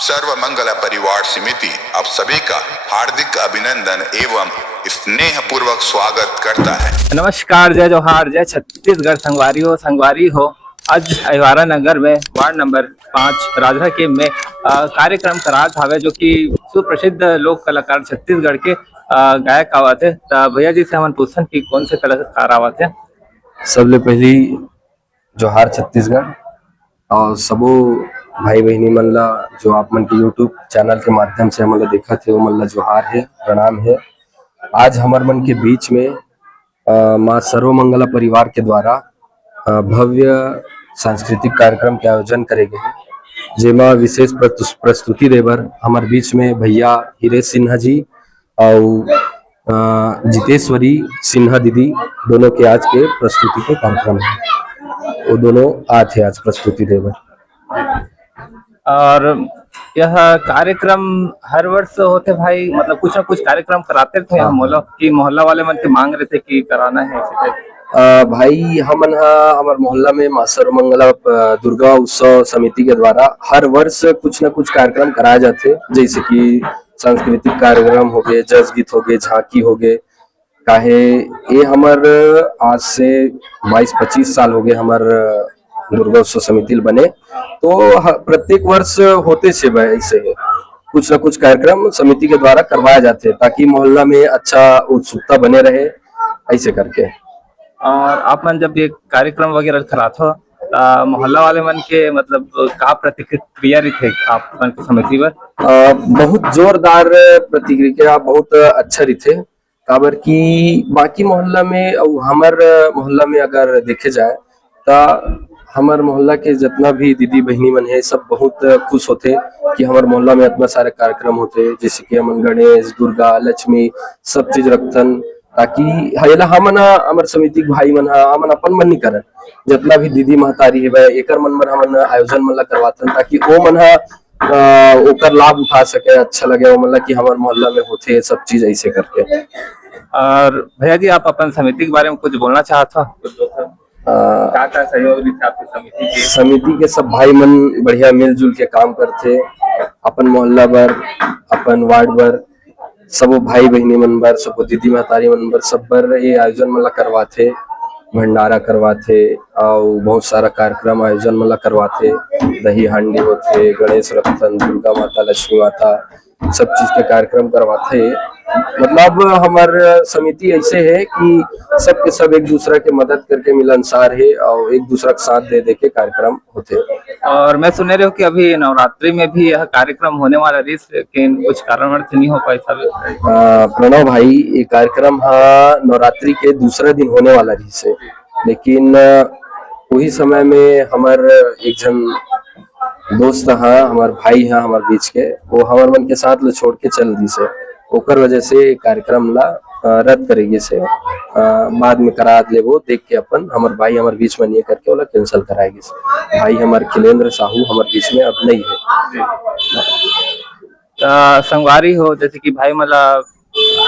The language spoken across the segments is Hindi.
सर्व मंगला परिवार समिति आप सभी का हार्दिक अभिनंदन एवं स्नेह पूर्वक स्वागत करता है। नमस्कार, जय जोहार, जय छत्तीसगढ़। संगवारी हो आज अहिवारा नगर में वार्ड नंबर 5 राजरा के में कार्यक्रम करात हावे, जो कि सुप्रसिद्ध लोक कलाकार छत्तीसगढ़ के गायक आवत है। भैया जी से हम पूछन कि कौन से कलाकार आवत है। सबले पहली जोहार छत्तीसगढ़ और सबो भाई बहनी मन ला जो आप मन के यूट्यूब चैनल के माध्यम से हमन ला देखत हे, मन ला जोहार है, प्रणाम है। आज हमार मन के बीच में माँ सर्वमंगला परिवार के द्वारा भव्य सांस्कृतिक कार्यक्रम के आयोजन करे गए, जेमा विशेष प्रस्तुति देबर हमार बीच में भैया हिरेश सिन्हा जी और जितेश्वरी सिन्हा दीदी दोनों के आज के प्रस्तुति के कार्यक्रम है। वो दोनों आज है आज प्रस्तुति देवर। और यह कार्यक्रम हर वर्ष होते भाई, मतलब कुछ ना कुछ कार्यक्रम कराते थे हम मोहल्ला वाले मन के मांग रहे थे कि कराना है भाई हमन हमार मोहल्ला में माँ सर्वमंगला दुर्गा उत्सव समिति के द्वारा हर वर्ष कुछ न कुछ कार्यक्रम कराए जाते, जैसे कि सांस्कृतिक कार्यक्रम हो गए, जज गीत हो गए, झांकी हो गए। काहे ये हमार आज से 22-25 साल हो गए हमार दुर्गा उत्सव समिति बने, तो प्रत्येक वर्ष होते से ऐसे कुछ न कुछ कार्यक्रम समिति के द्वारा करवाए जाते ताकि मोहल्ला में अच्छा उत्सुकता बने रहे, ऐसे करके। और आप मन जब ये कार्यक्रम वगैरह करात हो मोहल्ला वाले मन के मतलब का प्रतिक्रिया रही आप मन के समिति पर? बहुत जोरदार प्रतिक्रिया, बहुत अच्छा रही, काबर की बाकी मोहल्ला में और हमार मोहल्ला में अगर देखे जाए तो हमार मोहल्ला के जितना भी दीदी बहनी मन है सब बहुत खुश होते कि हमार मोहल्ला में इतना सारे कार्यक्रम होते, जैसे कि हमन गणेश, दुर्गा, लक्ष्मी सब चीज रखतन, ताकि हयला हमन हमार समिति भाई मन हमन अपन मन नहीं करन, जितना भी दीदी महतारी है एकर मन में हमन आयोजन मन ला करवातन ताकि वो मन ओकर लाभ उठा सके, अच्छा लगे वो मन ला कि हमार मोहल्ला में होते सब चीज ऐसे करके। और भैया जी आप अपन समिति के बारे में कुछ बोलना चाहता हो? क्या सहयोग आपकी समिति के सब भाई मन बढ़िया मिलजुल के काम करते, अपन मोहल्ला बर, अपन वार्ड बर, सब भाई बहनी मन बर, सब दीदी महतारी मन बर, सब बर ये आयोजन मन ला करवाते, भंडारा करवाते और बहुत सारा कार्यक्रम आयोजन मन ला करवाते, दही हांडी होते, गणेश रखतन, दुर्गा माता, लक्ष्मी माता, सब चीज के कार्यक्रम करवाते। मतलब हमार समिति ऐसे है कि सबके सब एक दूसरा के मदद करके मिलनसार है और एक दूसरा का साथ दे दे के कार्यक्रम होते। और मैं सुने रहे हो कि अभी नवरात्रि में भी यह कार्यक्रम होने वाला है, लेकिन कुछ कारणवश नहीं हो पाई था। प्रणव भाई, ये कार्यक्रम नवरात्रि के दूसरा दिन होने वाला रही से, लेकिन वही समय में हमार एक जन दोस्त हमार भाई है हमार बीच के, वो हमार मन के साथ छोड़ के चल दी से, ओकर वजह से कार्यक्रम ला रद्द करेगी से बाद में करा ले, वो देख के अपन हमार भाई हमार बीच में नहीं करके वो कैंसिल कराएगी से। भाई हमार खिलेंद्र साहू हमार बीच में अब नहीं है। संगवारी हो जैसे कि भाई मला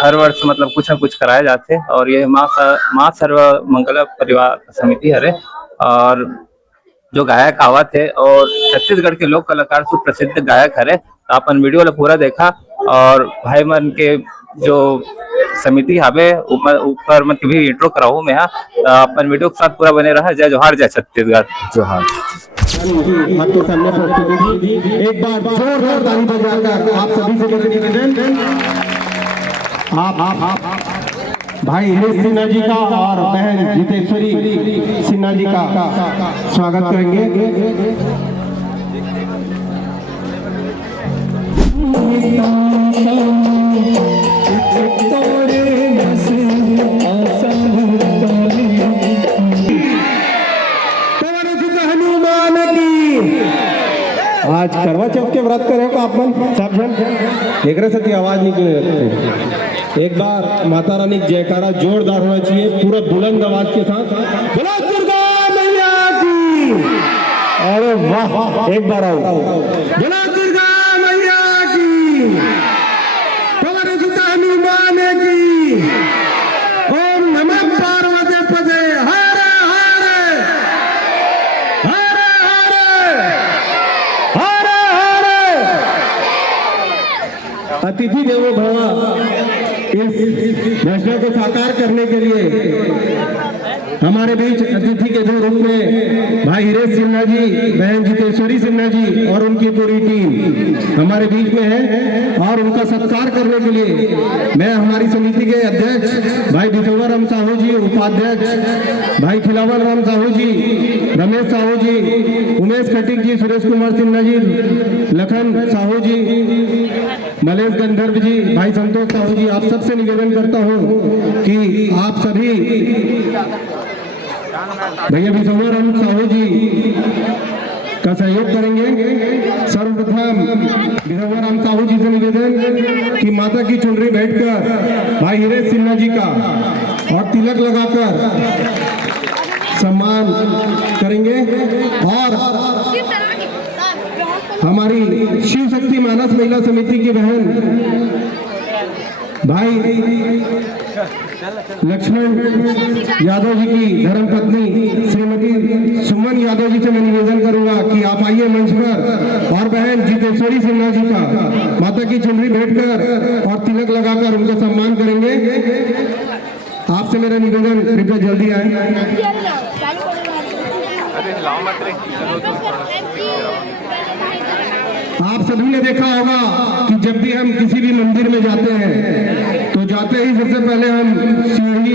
हर वर्ष मतलब कुछ न कुछ कराए जाते, और ये माँ सर्वमंगला परिवार समिति हरे, और जो गायक आवत है और छत्तीसगढ़ के लोक कलाकार सुप्रसिद्ध गायक हरे। अपन वीडियो ला पूरा देखा और भाई मन के जो समिति हवे ऊपर मन के भी इंट्रो कराऊ मैं अपन वीडियो के साथ पूरा बने रहा। जय जोहार, जय छत्तीसगढ़। जोहार। आपके सामने प्रस्तुति एक बार जोरदार ताली बजाकर आप सभी से निवेदन, आप भाई हिरेश सिन्हा जी का और बहन जितेश्वरी सिन्हा जी का स्वागत करेंगे। हनुमान की आज करवा चौथ के व्रत करे को आप सब जन एक रहे आवाज नहीं क्यों? एक बार माता रानी जयकारा जोरदार होना चाहिए, पूरा बुलंद आवाज के साथ, बोलो दुर्गा मैया की। अरे वाह, एक बार आओ, बोलो दुर्गा मैया की, पवन सुत हनुमान की, ओम नमः पार्वती पदे, हर हर हर हर हर हर अतिथि देवो भव इस घोषणा को साकार करने के लिए हमारे बीच अतिथि के रूप में भाई हिरेश सिन्हा जी, बहन जितेश्वरी सिन्हा जी और उनकी पूरी टीम हमारे बीच में है। और उनका सत्कार करने के लिए मैं हमारी समिति के अध्यक्ष भाई बिथोवर राम साहू जी, उपाध्यक्ष भाई खिलावन राम साहू जी, रमेश साहू जी, उमेश खटीक जी, सुरेश कुमार सिन्हा जी, लखन साहू जी, मलेश गंधर्व जी, भाई संतोष साहू जी, आप सबसे निवेदन करता हूं कि आप सभी भैया बिथोवर राम साहू जी का सहयोग करेंगे। सर्वप्रथम बिथोवर राम साहू जी से निवेदन कि माता की चुनरी बैठकर भाई हिरेश सिन्हा जी का और तिलक लगाकर सम्मान करेंगे। और हमारी शिव शक्ति मानस महिला समिति की बहन भाई लक्ष्मण यादव जी की धर्मपत्नी श्रीमती सुमन यादव जी से मैं निवेदन करूंगा कि आप आइए मंच पर और बहन जितेश्वरी सिन्हा जी का माता की चुनरी भेंटकर और तिलक लगाकर उनका सम्मान करेंगे। आपसे मेरा निवेदन, कृपया जल्दी आए। आप सभी ने देखा होगा कि जब भी हम किसी भी मंदिर में जाते हैं तो जाते ही सबसे पहले हम सीढ़ी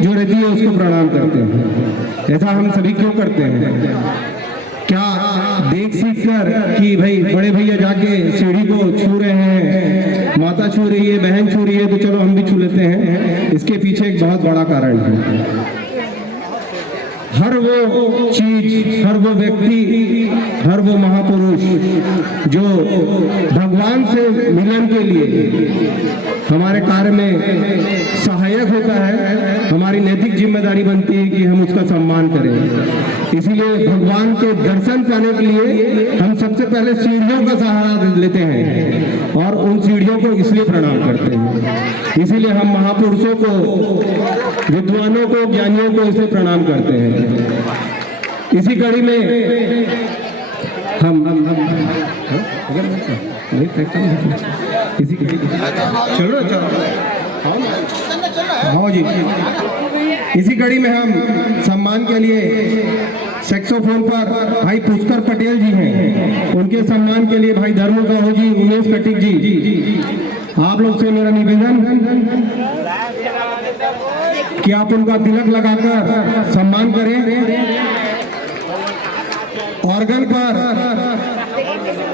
जो रहती है उसको प्रणाम करते हैं। ऐसा हम सभी क्यों करते हैं? क्या देख सीख कर कि भाई बड़े भैया जाके सीढ़ी को छू रहे हैं, माता छू रही है, बहन छू रही है, तो चलो हम भी छू लेते हैं? इसके पीछे एक बहुत बड़ा कारण है। हर वो चीज, हर वो व्यक्ति, हर वो महापुरुष जो भगवान से मिलन के लिए हमारे कार्य में सहायक होता है, हमारी नैतिक जिम्मेदारी बनती है कि हम उसका सम्मान करें। इसीलिए भगवान के दर्शन पाने के लिए हम सबसे पहले सीढ़ियों का सहारा लेते हैं और उन सीढ़ियों को इसलिए प्रणाम करते हैं। इसीलिए हम महापुरुषों को, विद्वानों को, ज्ञानियों को इसलिए प्रणाम करते हैं। इसी कड़ी में हम इसी चलो हाँ जी, इसी कड़ी में हम सम्मान के लिए सेक्सोफोन पर भाई पुष्कर पटेल जी हैं, उनके सम्मान के लिए भाई धर्म साहू जी, उमेश खटीक जी, आप लोग से मेरा निवेदन कि आप उनका तिलक लगाकर सम्मान करें। ऑर्गन पर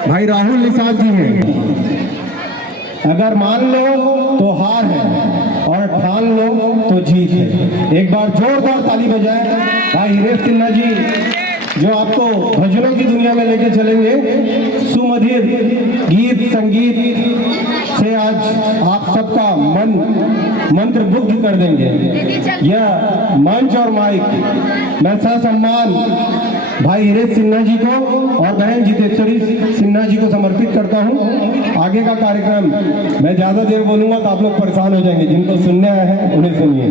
भाई राहुल निषाद जी हैं। अगर मान लो तो हार है और ठान लो तो जीत है। एक बार जोरदार ताली बजाएं भाई हिरेश सिन्हा जी, जो आपको भजनों की दुनिया में लेके चलेंगे। सुमधुर गीत संगीत से आज आप सबका मन मंत्रमुग्ध कर देंगे। यह मंच और माइक मैं ससम्मान भाई हिरेश सिन्हा जी को और बहन जितेश्वरी सिन्हा जी को समर्पित करता हूं। आगे का कार्यक्रम मैं ज्यादा देर बोलूंगा तो आप लोग परेशान हो जाएंगे, जिनको सुनने आए हैं उन्हें सुनिए।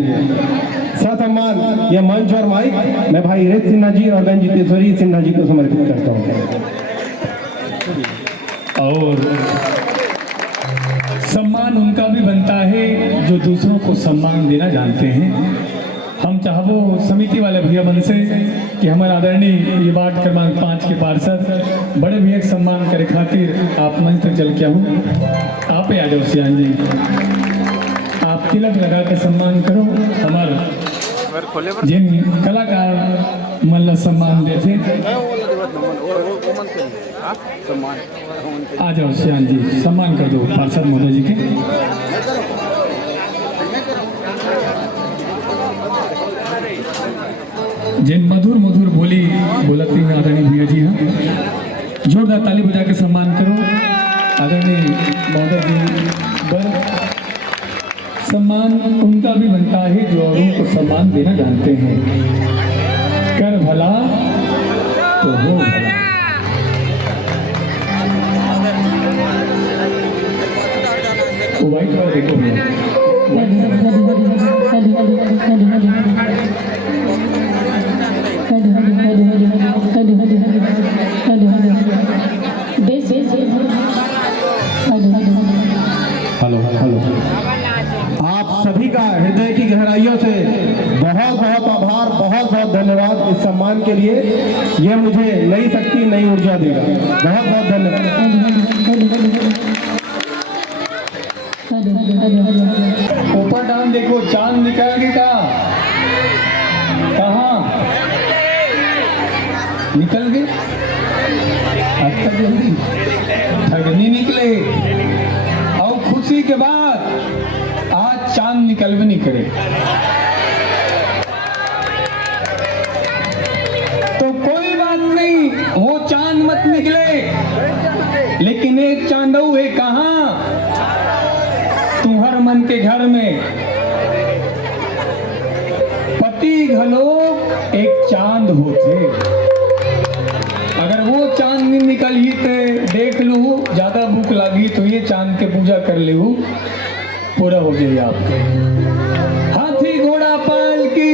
ससम्मान यह मंच और माइक मैं भाई हिरेश सिन्हा जी और बहन जितेश्वरी सिन्हा जी को समर्पित करता हूँ। और सम्मान उनका भी बनता है जो दूसरों को सम्मान देना जानते हैं। हम चाहबो समिति वाले भैया मन से कि हमारे आदरणीय ये वार्ड क्रमांक 5 के पार्षद बड़े भैया के सम्मान करे खातिर आप मंच तक चल के आहूँ। आप आ जाओ सियान जी, आप तिलक लगा के सम्मान करो। हमारे जिन कलाकार मन सम्मान देते आ जाओ सियान जी, सम्मान कर दो पार्षद महोदय जी के। जिन मधुर मधुर बोली बोलती हैं आदरणीय भैया जी, हाँ जोरदार ताली बजा के सम्मान करो। आदरणीय महोदय जी, सम्मान उनका भी बनता है जो औरों को सम्मान देना जानते हैं। कर भला तो हो भला। वो वाइट वाला देखो हृदय की गहराइयों से बहुत बहुत आभार, बहुत बहुत धन्यवाद इस सम्मान के लिए। ये मुझे नई शक्ति, नई ऊर्जा देगा। बहुत बहुत धन्यवाद। ऊपर डांस देखो, चांद निकल गया। कहाँ निकल गए? अच्छा जल्दी ठगनी निकले। और खुशी के बाद आज चांद निकल भी नहीं करे तो कोई बात नहीं, वो चांद मत निकले, लेकिन एक चांदऊ है कहाँ? तुम्हार मन के घर में पति घलो एक चांद होते। अगर वो चांदनी निकल ही ते देख लू, ज्यादा भूख लगी तो ये चांद के पूजा कर ले, पूरा हो जाए आपके। हाथी घोड़ा पाल की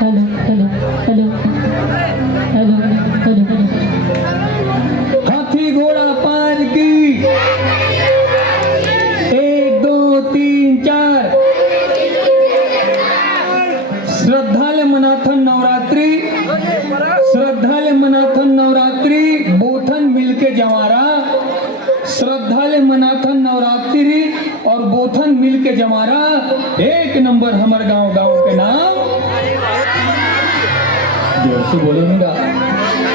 hello hello hello hello hello hello. हाथी घोड़ा पाल की 1 2 3 4 श्रद्धाले मनाथन नवरात्रि, श्रद्धाले मनाथन नवरात्रि, बोथन मिलके जमारा। श्रद्धाले मनाथन नवरात्रि और बोथन मिलके जमारा। 1 नंबर हमारे गांव के नाम जोर से बोलूंगा।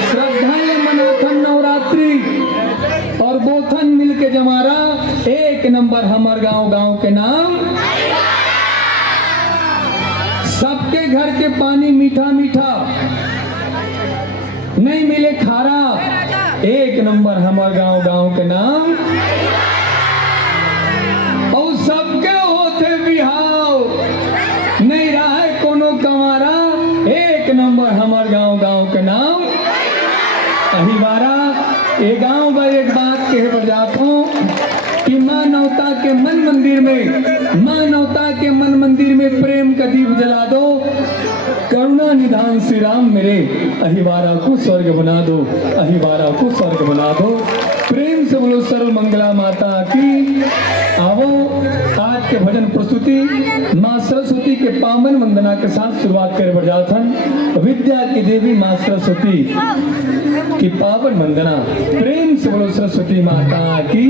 श्रद्धाले मनाथन नवरात्रि और बोथन मिलके जमारा। 1 नंबर हमारे गांव के नाम। सबके घर के पानी मीठा मीठा, नहीं मिले खारा। 1 नंबर हमारे गांव के नाम। और सबके होते बिहाव, नहीं रहा है कोनो कमारा। 1 नंबर हमारे गांव के नाम। अही बारा ये गांव पर एक बात कह बढ़ जाता हूँ कि माँ नवता के मन मंदिर में, माँ नवता के मन मंदिर में प्रेम का दीप जला दो। करुणा निधान श्री राम मेरे, अहिवारा को स्वर्ग बना दो, अहिवारा को स्वर्ग बना दो। प्रेम से बोलो सर्व मंगला माता की। आओ आज के भजन प्रस्तुति माँ सरस्वती के पावन वंदना के साथ शुरुआत कर बजाथन। विद्या की देवी माँ सरस्वती की पावन वंदना। प्रेम से बोलो सरस्वती माता की।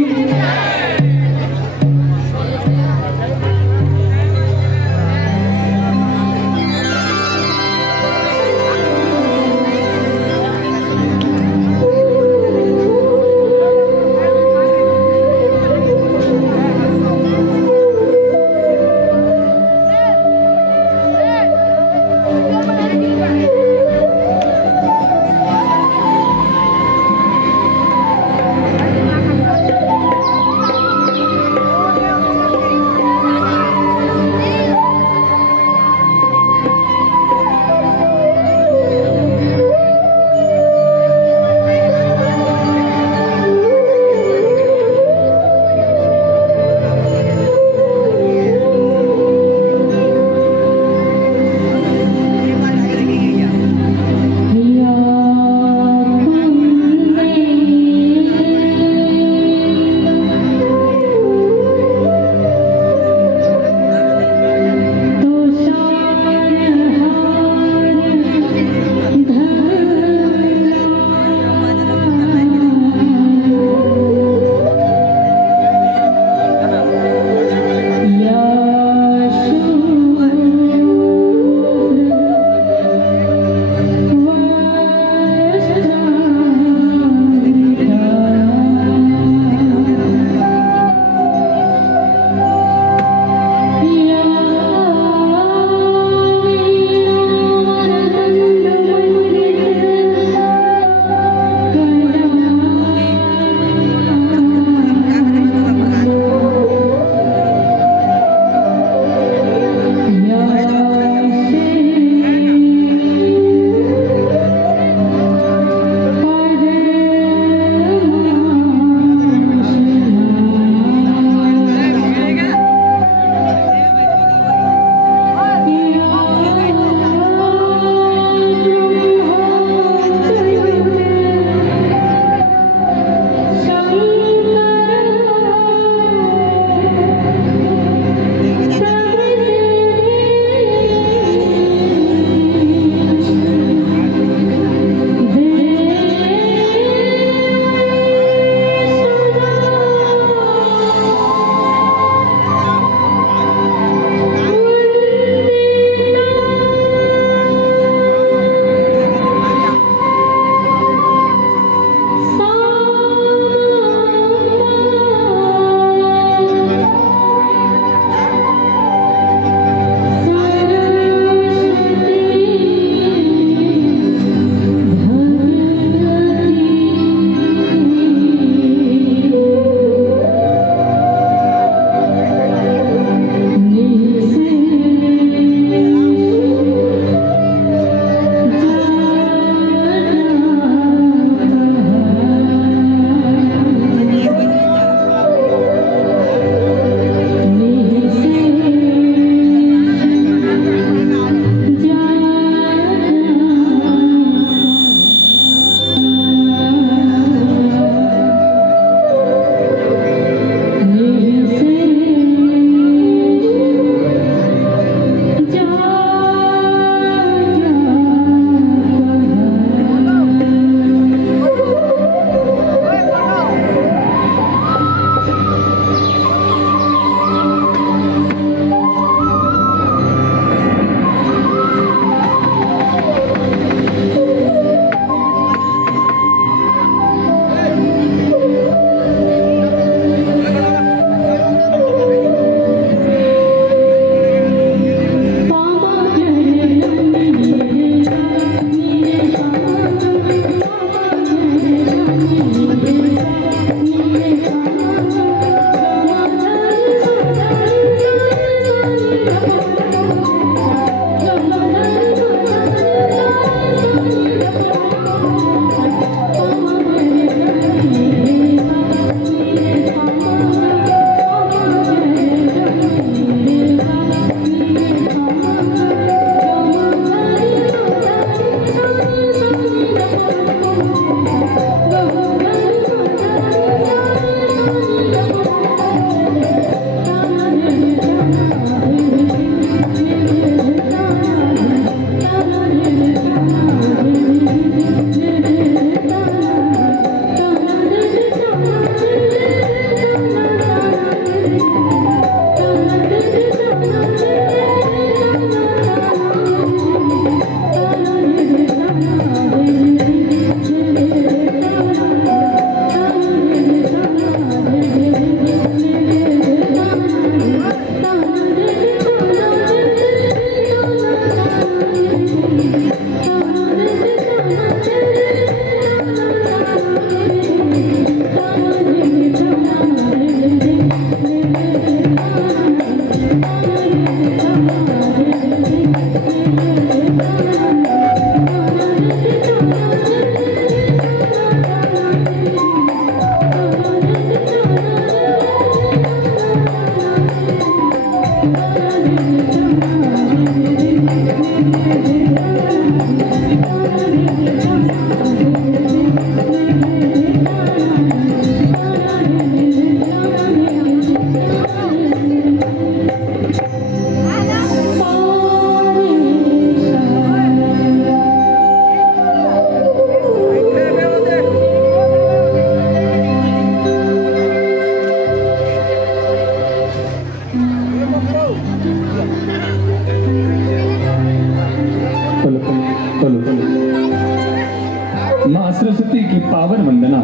माँ सरस्वती की पावन वंदना।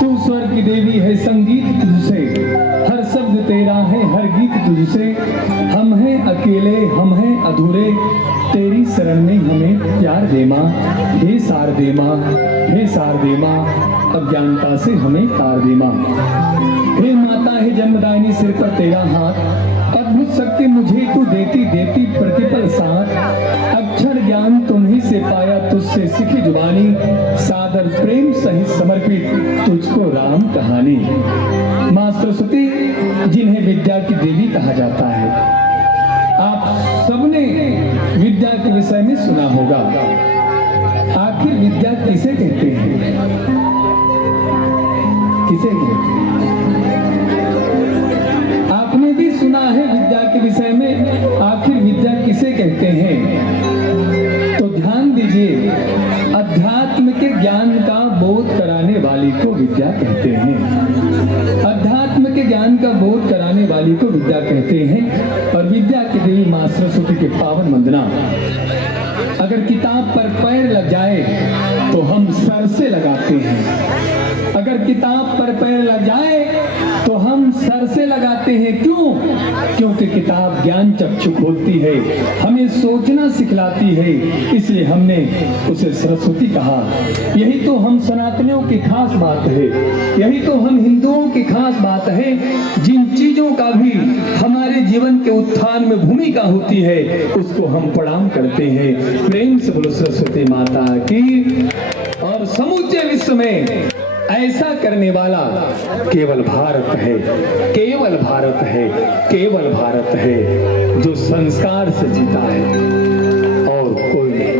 तू स्वर की देवी है, संगीत तुझसे, हर शब्द तेरा है, हर गीत तुझसे। हम हैं अकेले, हम हैं अधूरे, तेरी शरण में हमें प्यार दे माँ। हे शारदे माँ, हे शारदे माँ, अज्ञानता से हमें तार दे माँ। हे माता है जन्मदायिनी, सिर पर तेरा हाथ, अद्भुत शक्ति मुझे तू देती देती प्रतिपल साथ। अक्षर ज्ञान तुम्ही से पाया, तुझसे सीखी जुबानी, सादर प्रेम सहित समर्पित तुझको राम कहानी। माँ सरस्वती, जिन्हें विद्या की देवी कहा जाता है, आप सबने विद्या के विषय में सुना होगा। आखिर विद्या किसे कहते हैं? किसे कहते हैं? आपने भी सुना है विद्या के विषय में, आखिर विद्या किसे कहते हैं? तो ध्यान दीजिए, अध्यात्म के ज्ञान का बोध कराने वाली को विद्या कहते हैं। अध्यात्म के ज्ञान का बोध कराने वाली को विद्या कहते हैं। और विद्या की देवी माँ सरस्वती के पावन वंदना। अगर किताब पर पैर लग जाए तो हम सर से लगाते हैं। अगर किताब पर पैर लग जाए तो हम सर से लगाते हैं। क्यों? क्योंकि किताब ज्ञान चक्षु खोलती है, हमें सोचना सिखलाती है, इसलिए हमने उसे सरस्वती कहा। यही तो हम सनातनियों की खास बात है, यही तो हम हिंदुओं की खास बात है। जिन चीजों का भी हमारे जीवन के उत्थान में भूमिका होती है, उसको हम प्रणाम करते हैं। प्रेम से बोलो सरस्वती माता की। और समूचे विश्व में ऐसा करने वाला केवल भारत है, केवल भारत है, केवल भारत है, जो संस्कार से जीता है और कोई नहीं।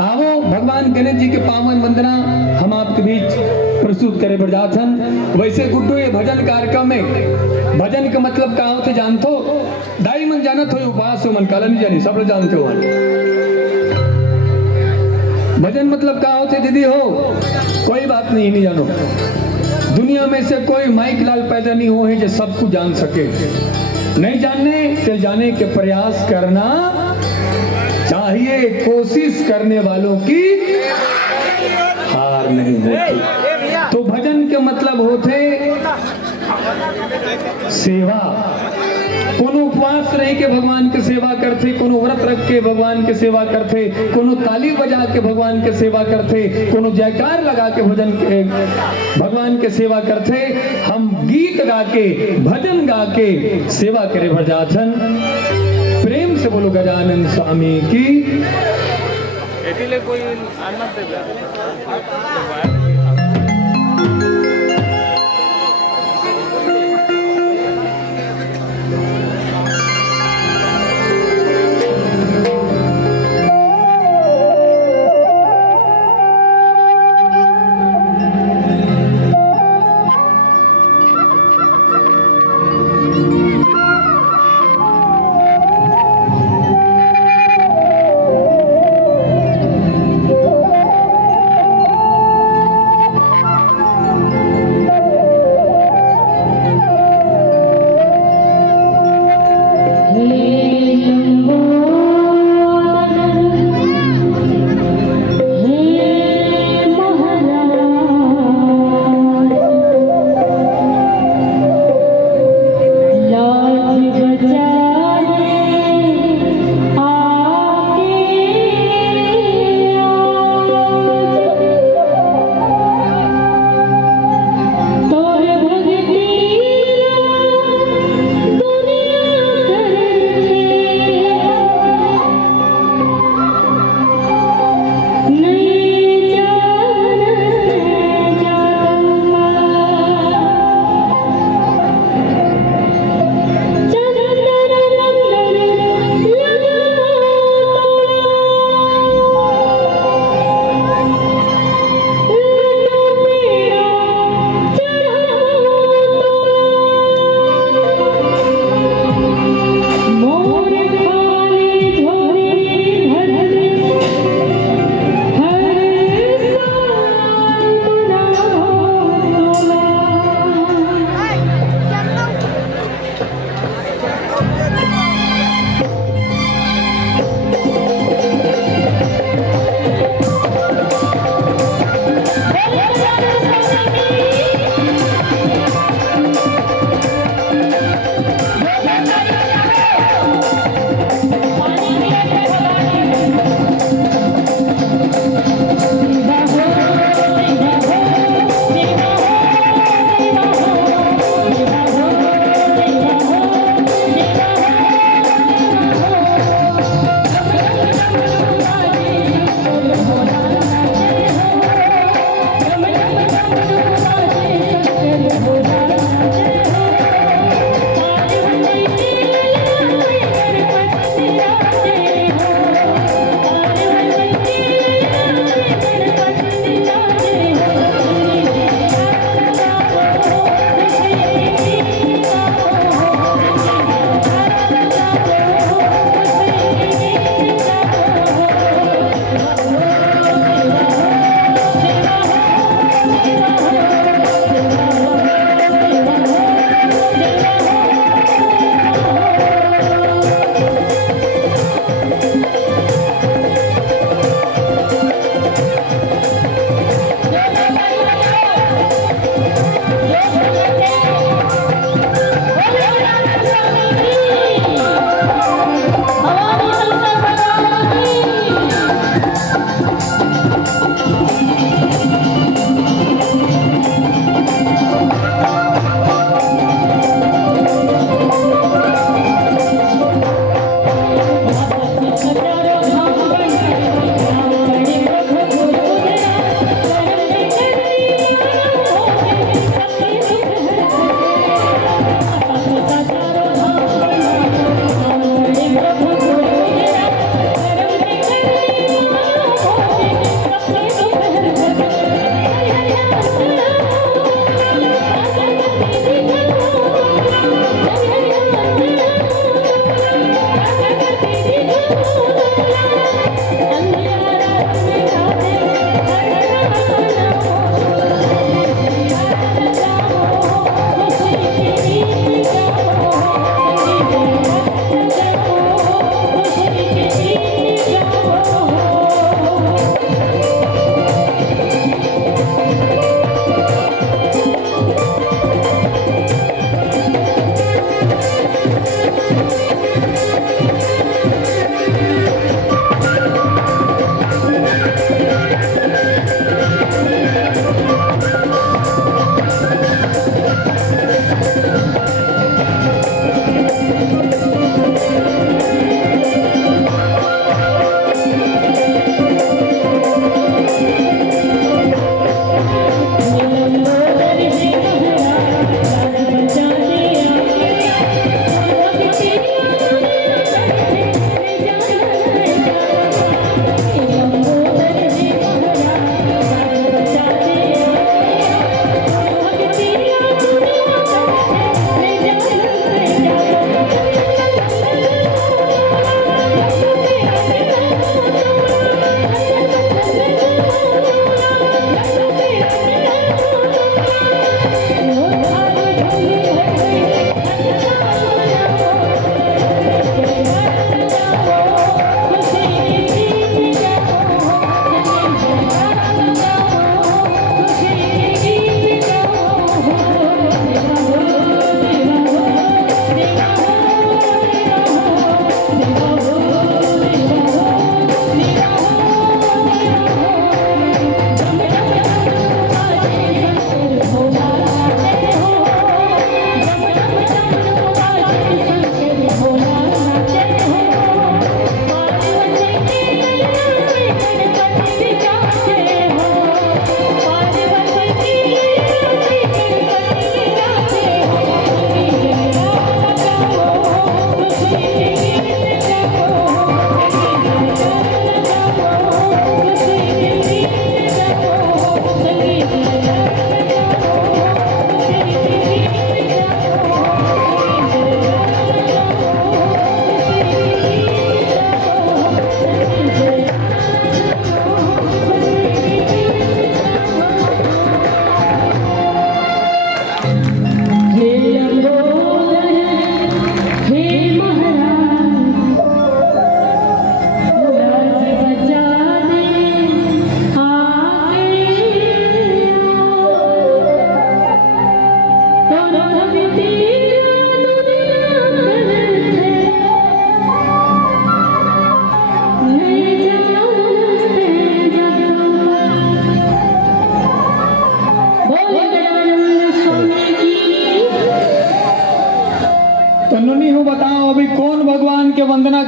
आओ भगवान गणेश जी के पावन वंदना हम आपके बीच प्रस्तुत करें बरजाथन। वैसे गुड्डू, ये भजन कार्यक्रम में भजन का मतलब का होते जानते हो? दाई मन जानत हो, उपवास हो मन काला नहीं जानी, सब लोग जानते हो। भजन मतलब क्या होते दीदी हो? कोई बात नहीं जानो। दुनिया में से कोई माइक लाल पैदा नहीं हुए जो सब कुछ जान सके। नहीं जानने तो जाने के प्रयास करना चाहिए। कोशिश करने वालों की हार नहीं होती। तो भजन के मतलब होते सेवा। कोनो उपवास रह के भगवान के सेवा करते, कोनो व्रत रख के भगवान के सेवा करते, कोनो ताली बजा के भगवान के सेवा करते, कोनो जयकार लगा के भगवान के सेवा करते। हम गीत गा के, भजन गा के सेवा करे भरजाथन। प्रेम से बोलो गजानन स्वामी की।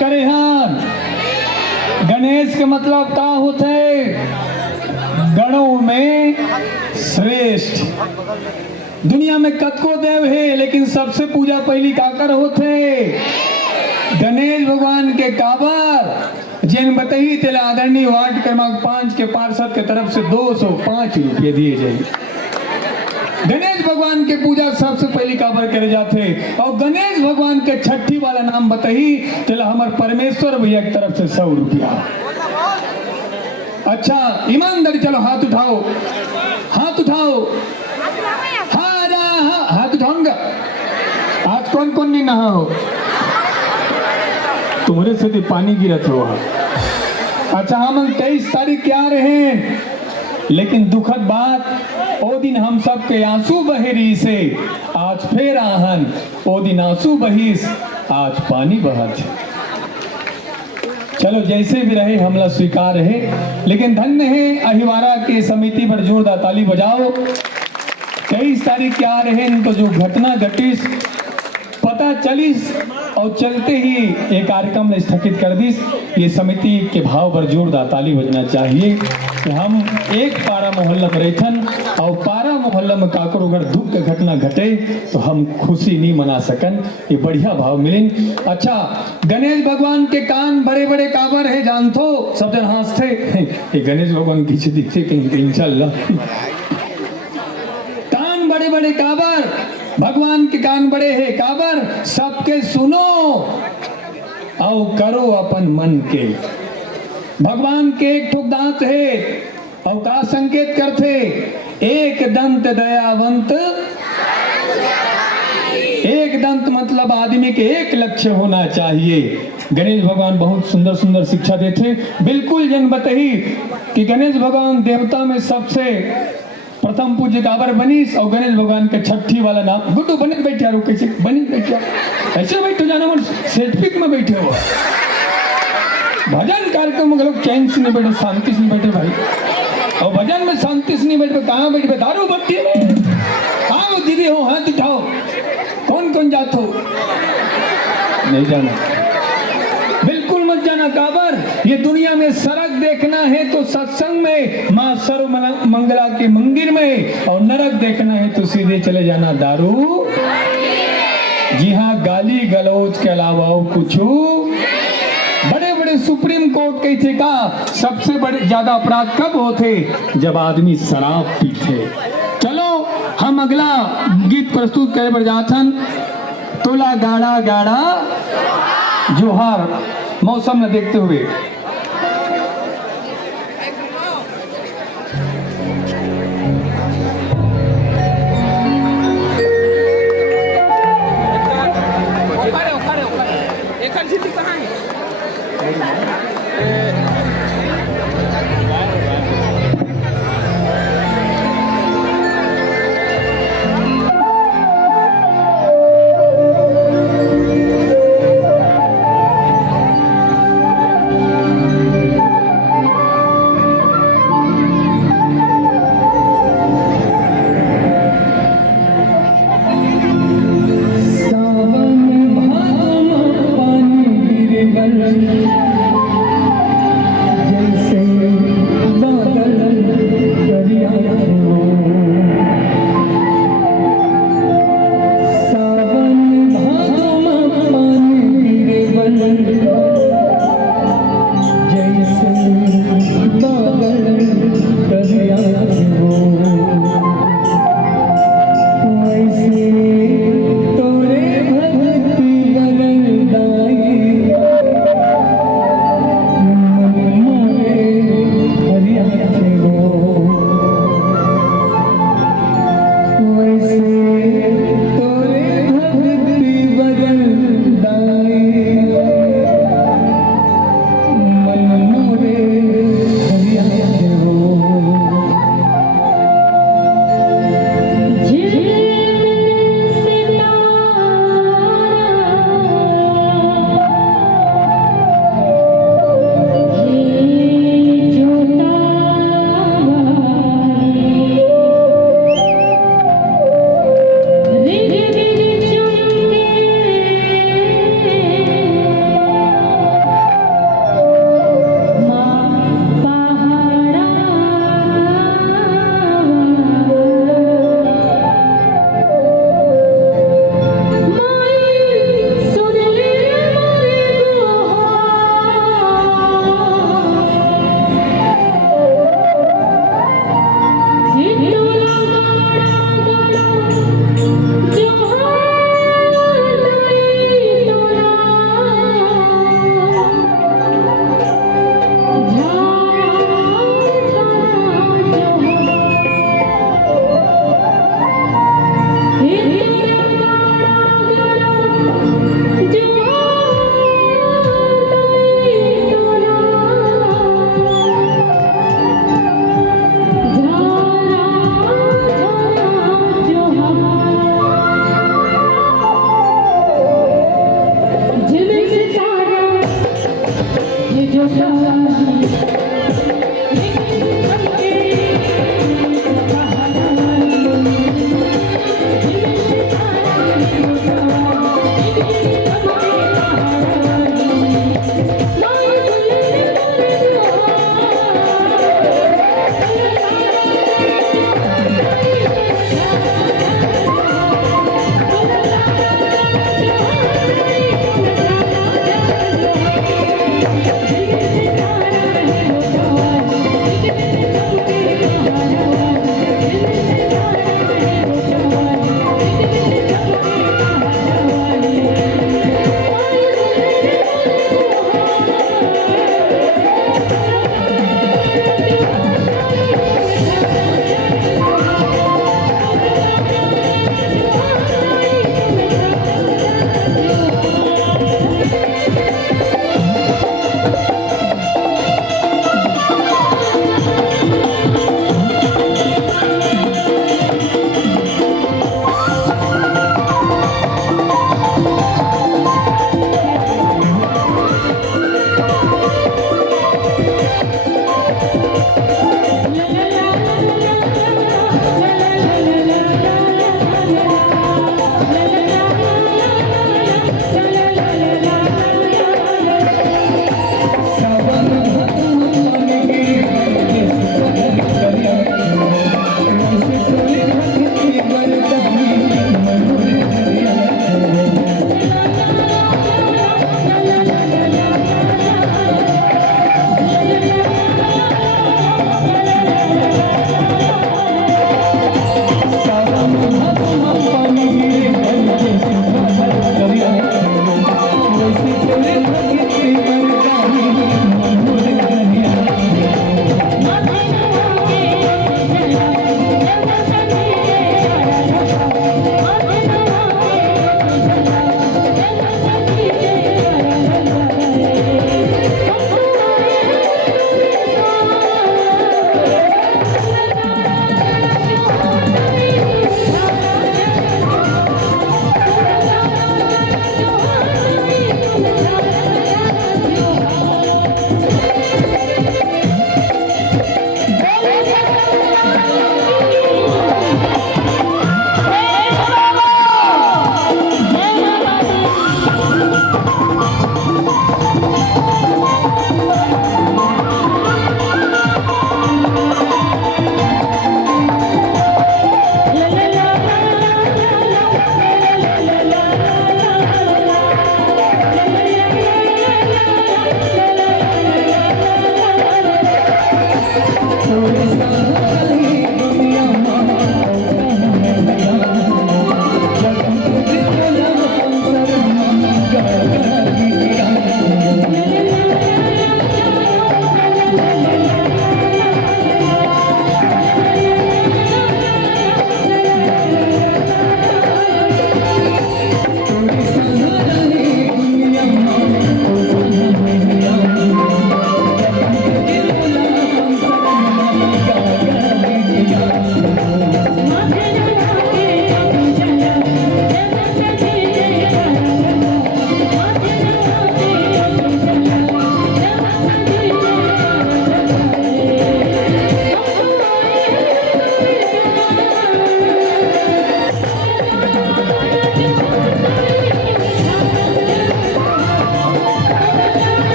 करे हन। गणेश के मतलब का होते? गणों में श्रेष्ठ। दुनिया में कतको देव है, लेकिन सबसे पूजा पहली काकर होते? गणेश भगवान के काबर जिन बताई तेल आदरणीय वार्ड क्रमांक 5 के पार्षद के तरफ से 205 रुपये दिए जाएंगे। गणेश भगवान के पूजा सबसे पहली काबर करे जाते। और गणेश भगवान के छठी वाला नाम बताई तेल हमार परमेश्वर भैया की तरफ से 100 रुपया। अच्छा ईमानदारी, चलो हाथ उठाओ, हाथ उठाओ, हाथ उठाऊंगा। आज कौन कौन नहीं नहा हो? तुम्हारे से तो पानी गिरत हो वहां। अच्छा हम 23 तारीख के आ रहे हैं, लेकिन दुखद बात ओ दिन हम सब के आंसू बहेरी से आज फिर आहन। ओ दिन आंसू बहिस आज पानी बहत। चलो जैसे भी रहे हमला स्वीकार है, लेकिन धन्य है अहिवारा के समिति पर जोरदार ताली बजाओ। 23 तारीख के आ रहे हैं तो जो घटना घटिस पता चलिस और चलते ही एक कार्यक्रम स्थगित कर दिस। ये समिति के भाव पर जोरदार ताली बजना चाहिए कि हम एक पारा मोहल्ला में रहथन और पारा मोहल्ला में काकर अगर दुख की घटना घटे तो हम खुशी नहीं मना सकन। ये बढ़िया भाव मिलें। अच्छा गणेश भगवान के कान बड़े बड़े काबर है जानतो? सब जन हंसते ये गणेश भगवान पीछे दिखते कहीं चल कान बड़े बड़े काबर, भगवान के कान बड़े हैं काबर। सबके सुनो और करो अपन मन के। भगवान के एक ठुक दांत है और का संकेत करते? एक दंत दयावंत। एक दंत मतलब आदमी के एक लक्ष्य होना चाहिए। गणेश भगवान बहुत सुंदर सुंदर शिक्षा देते। बिल्कुल जन बताई कि गणेश भगवान देवता में सबसे प्रथम पूज्य काबर बनीस और गणेश भगवान के छठी वाला नाम गुड्डू बने बैठे यार। कैसे बनी बैठे? ऐसे बैठे जाना मन सेल्फिक में बैठे हो। भजन कार्यक्रम में लोग चैन से नहीं बैठे, शांति से नहीं बैठे भाई। और भजन में शांति से नहीं बैठे, कहाँ बैठे? दारू बत्ती में। हाँ दीदी हो, हाथ उठाओ। कौन कौन जात हो? नहीं जाना, बिल्कुल मत जाना काबर। ये दुनिया में सड़क देखना है तो सत्संग में माँ सर्व मंगला के मंदिर में, और नरक देखना है तो सीधे चले जाना दारू। जी हाँ, गाली गलौज के अलावा कुछ। बड़े बड़े सुप्रीम कोर्ट कहते का सबसे बड़े ज्यादा अपराध कब होते? जब आदमी शराब पीते। चलो हम अगला गीत प्रस्तुत करे पर जाथन। तोला गाड़ा गाड़ा जोहार मौसम न देखते हुए।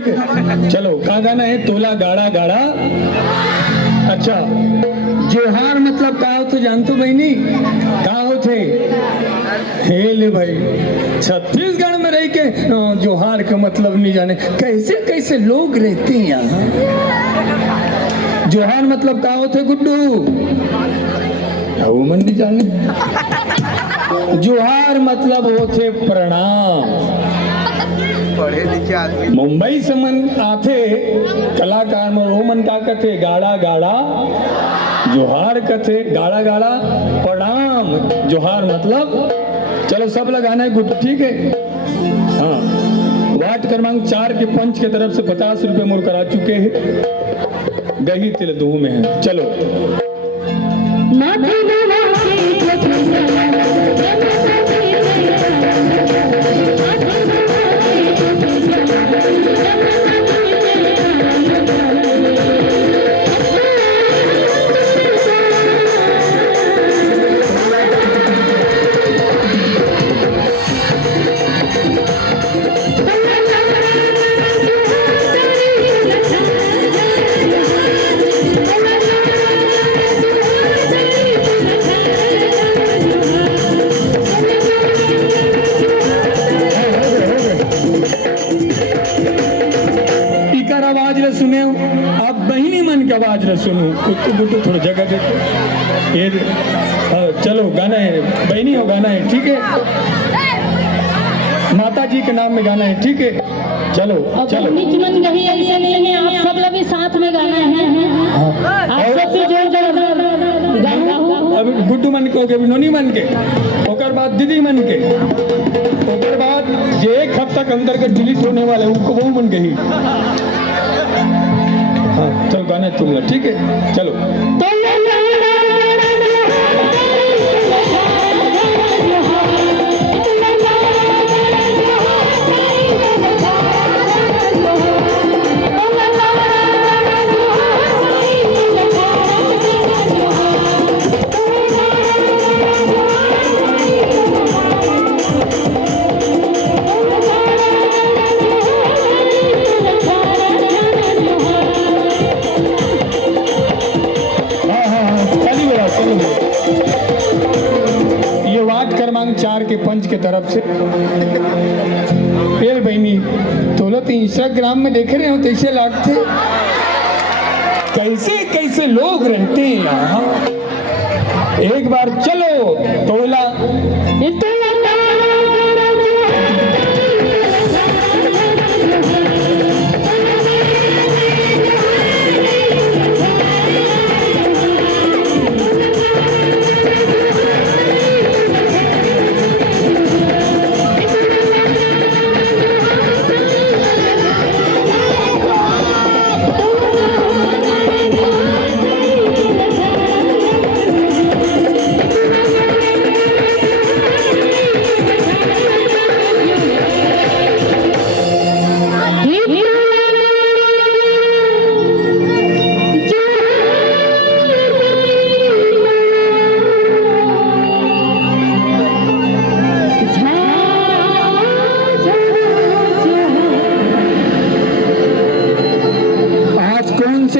ठीक है। चलो कहाँ गाना है? तोला गाड़ा गाड़ा। अच्छा, जोहार मतलब का हो तो जानतो बहनी? का होते? हे ले भाई, छत्तीसगढ़ में रह के जोहार का मतलब नहीं जाने, कैसे कैसे लोग रहते हैं यहाँ। जोहार मतलब का होते गुड्डू? वो मन नहीं जाने। जोहार मतलब होते प्रणाम। मुंबई से मन आथे कलाकार में, वो मन का कथे गाड़ा गाड़ा जोहार कथे, गाड़ा गाड़ा प्रणाम जोहार मतलब। चलो सब लगाना है गुड्डू, ठीक है। हाँ, वार्ड क्रमांक 4 के पंच के तरफ से 50 रुपए मोर करा चुके हैं, गही तिल दू में है। चलो सुने आप बहिनी मन की आवाज न सुनू, कुत्तू गुट्टू थोड़ा जगह देखो। ये चलो गाना है, बहनी हो गाना है, ठीक है। माता जी के नाम में गाना है, ठीक है। चलो चलो मन कहीं ऐसा नहीं है, आप सब लोग साथ में गाना है। आप सब से जोर गाना। अब गुड्डू मन के, नोनी मन के, ओकर बाद दीदी मन के, ओकर बाद जो एक हफ्ता के अंदर के डिलीट होने वाले उनको वो मन के ही। हाँ चलो गाना तुम, ठीक है। चलो क्रमांक 4 के पंच के तरफ से। फिर बहनी तो इंस्टाग्राम में देख रहे हो तो ऐसे लगते कैसे कैसे लोग रहते हैं यहाँ। एक बार चलो तोला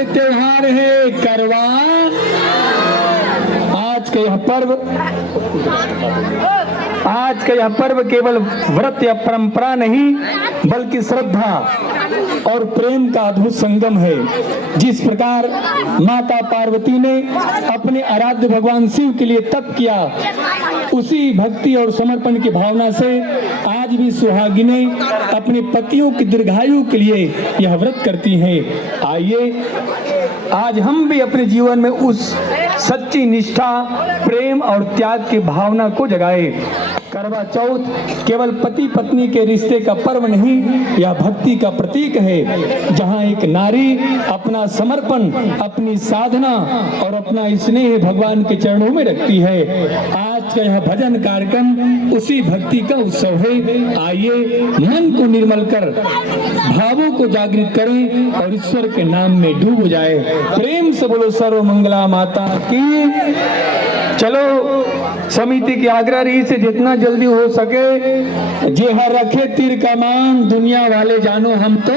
त्योहार है करवा। आज का यह पर्व केवल व्रत या परंपरा नहीं बल्कि श्रद्धा और प्रेम का अद्भुत संगम है। जिस प्रकार माता पार्वती ने अपने आराध्य भगवान शिव के लिए तप किया, उसी भक्ति और समर्पण की भावना से आज भी सुहागिनें अपने पतियों की दीर्घायु के लिए यह व्रत करती हैं। आइए आज हम भी अपने जीवन में उस सच्ची निष्ठा, प्रेम और त्याग की भावना को जगाएं। करवा चौथ केवल पति पत्नी के रिश्ते का पर्व नहीं, यह भक्ति का प्रतीक है, जहां एक नारी अपना समर्पण, अपनी साधना और अपना स्नेह भगवान के चरणों में रखती है। आज का यह भजन कार्यक्रम उसी भक्ति का उत्सव है। आइए मन को निर्मल कर भावों को जागृत करें और ईश्वर के नाम में डूब जाए। प्रेम से बोलो सर्व मंगला माता की। चलो समिति की आग्रह रही से जितना जल्दी हो सके, जे हर रखे तीर कमान दुनिया वाले जानो हम तो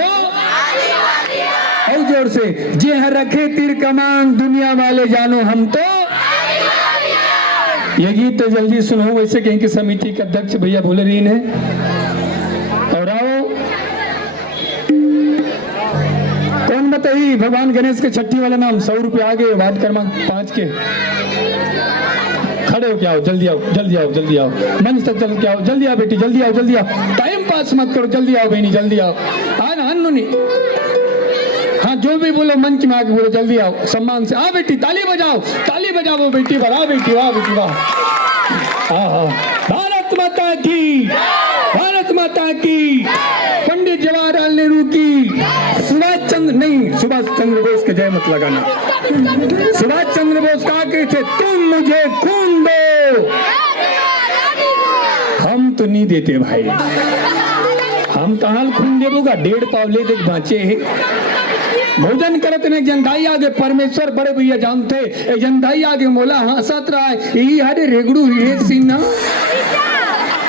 जोर से, जे हर रखे तीर कमान दुनिया वाले जानो हम तो। ये गीत तो जल्दी सुनो, वैसे कहीं की समिति के अध्यक्ष भैया भूलरीन है। और आओ, कौन बताइए भगवान गणेश के छठी वाला नाम? 100 रुपये आगे वार्ड क्रमांक 5 के। खड़े हो के आओ, जल्दी आओ, जल्दी आओ, जल्दी आओ, मंच तक चल के आओ, जल्दी आओ बेटी, जल्दी आओ, जल्दी आओ, टाइम पास मत करो, जल्दी आओ बहनी, जल्दी आओ। हाँ ना अन्नू, हाँ जो भी बोलो मंच में आके बोलो, जल्दी आओ, सम्मान से। आ बेटी, ताली बजाओ, ताली बजाओ बेटी, वाह बेटी, वाह बेटी, वाह। हाँ, भारत माता की, भारत माता की, पंडित जवाहरलाल नेहरू की, सुभाष चंद्र बोस के जय मत लगाना। सुभाष चंद्र बोस कहा के थे, तुम मुझे खून दो, हम तो नहीं देते भाई, हम कहाँ खून देबोगा? 1.5 पाव ले देख बाँचे है। भोजन करत ने जनदाई आगे परमेश्वर बड़े भैया जानते, एक जनदाई आगे मोला हंसत रहा है, यही हरे रेगड़ू ही सीना।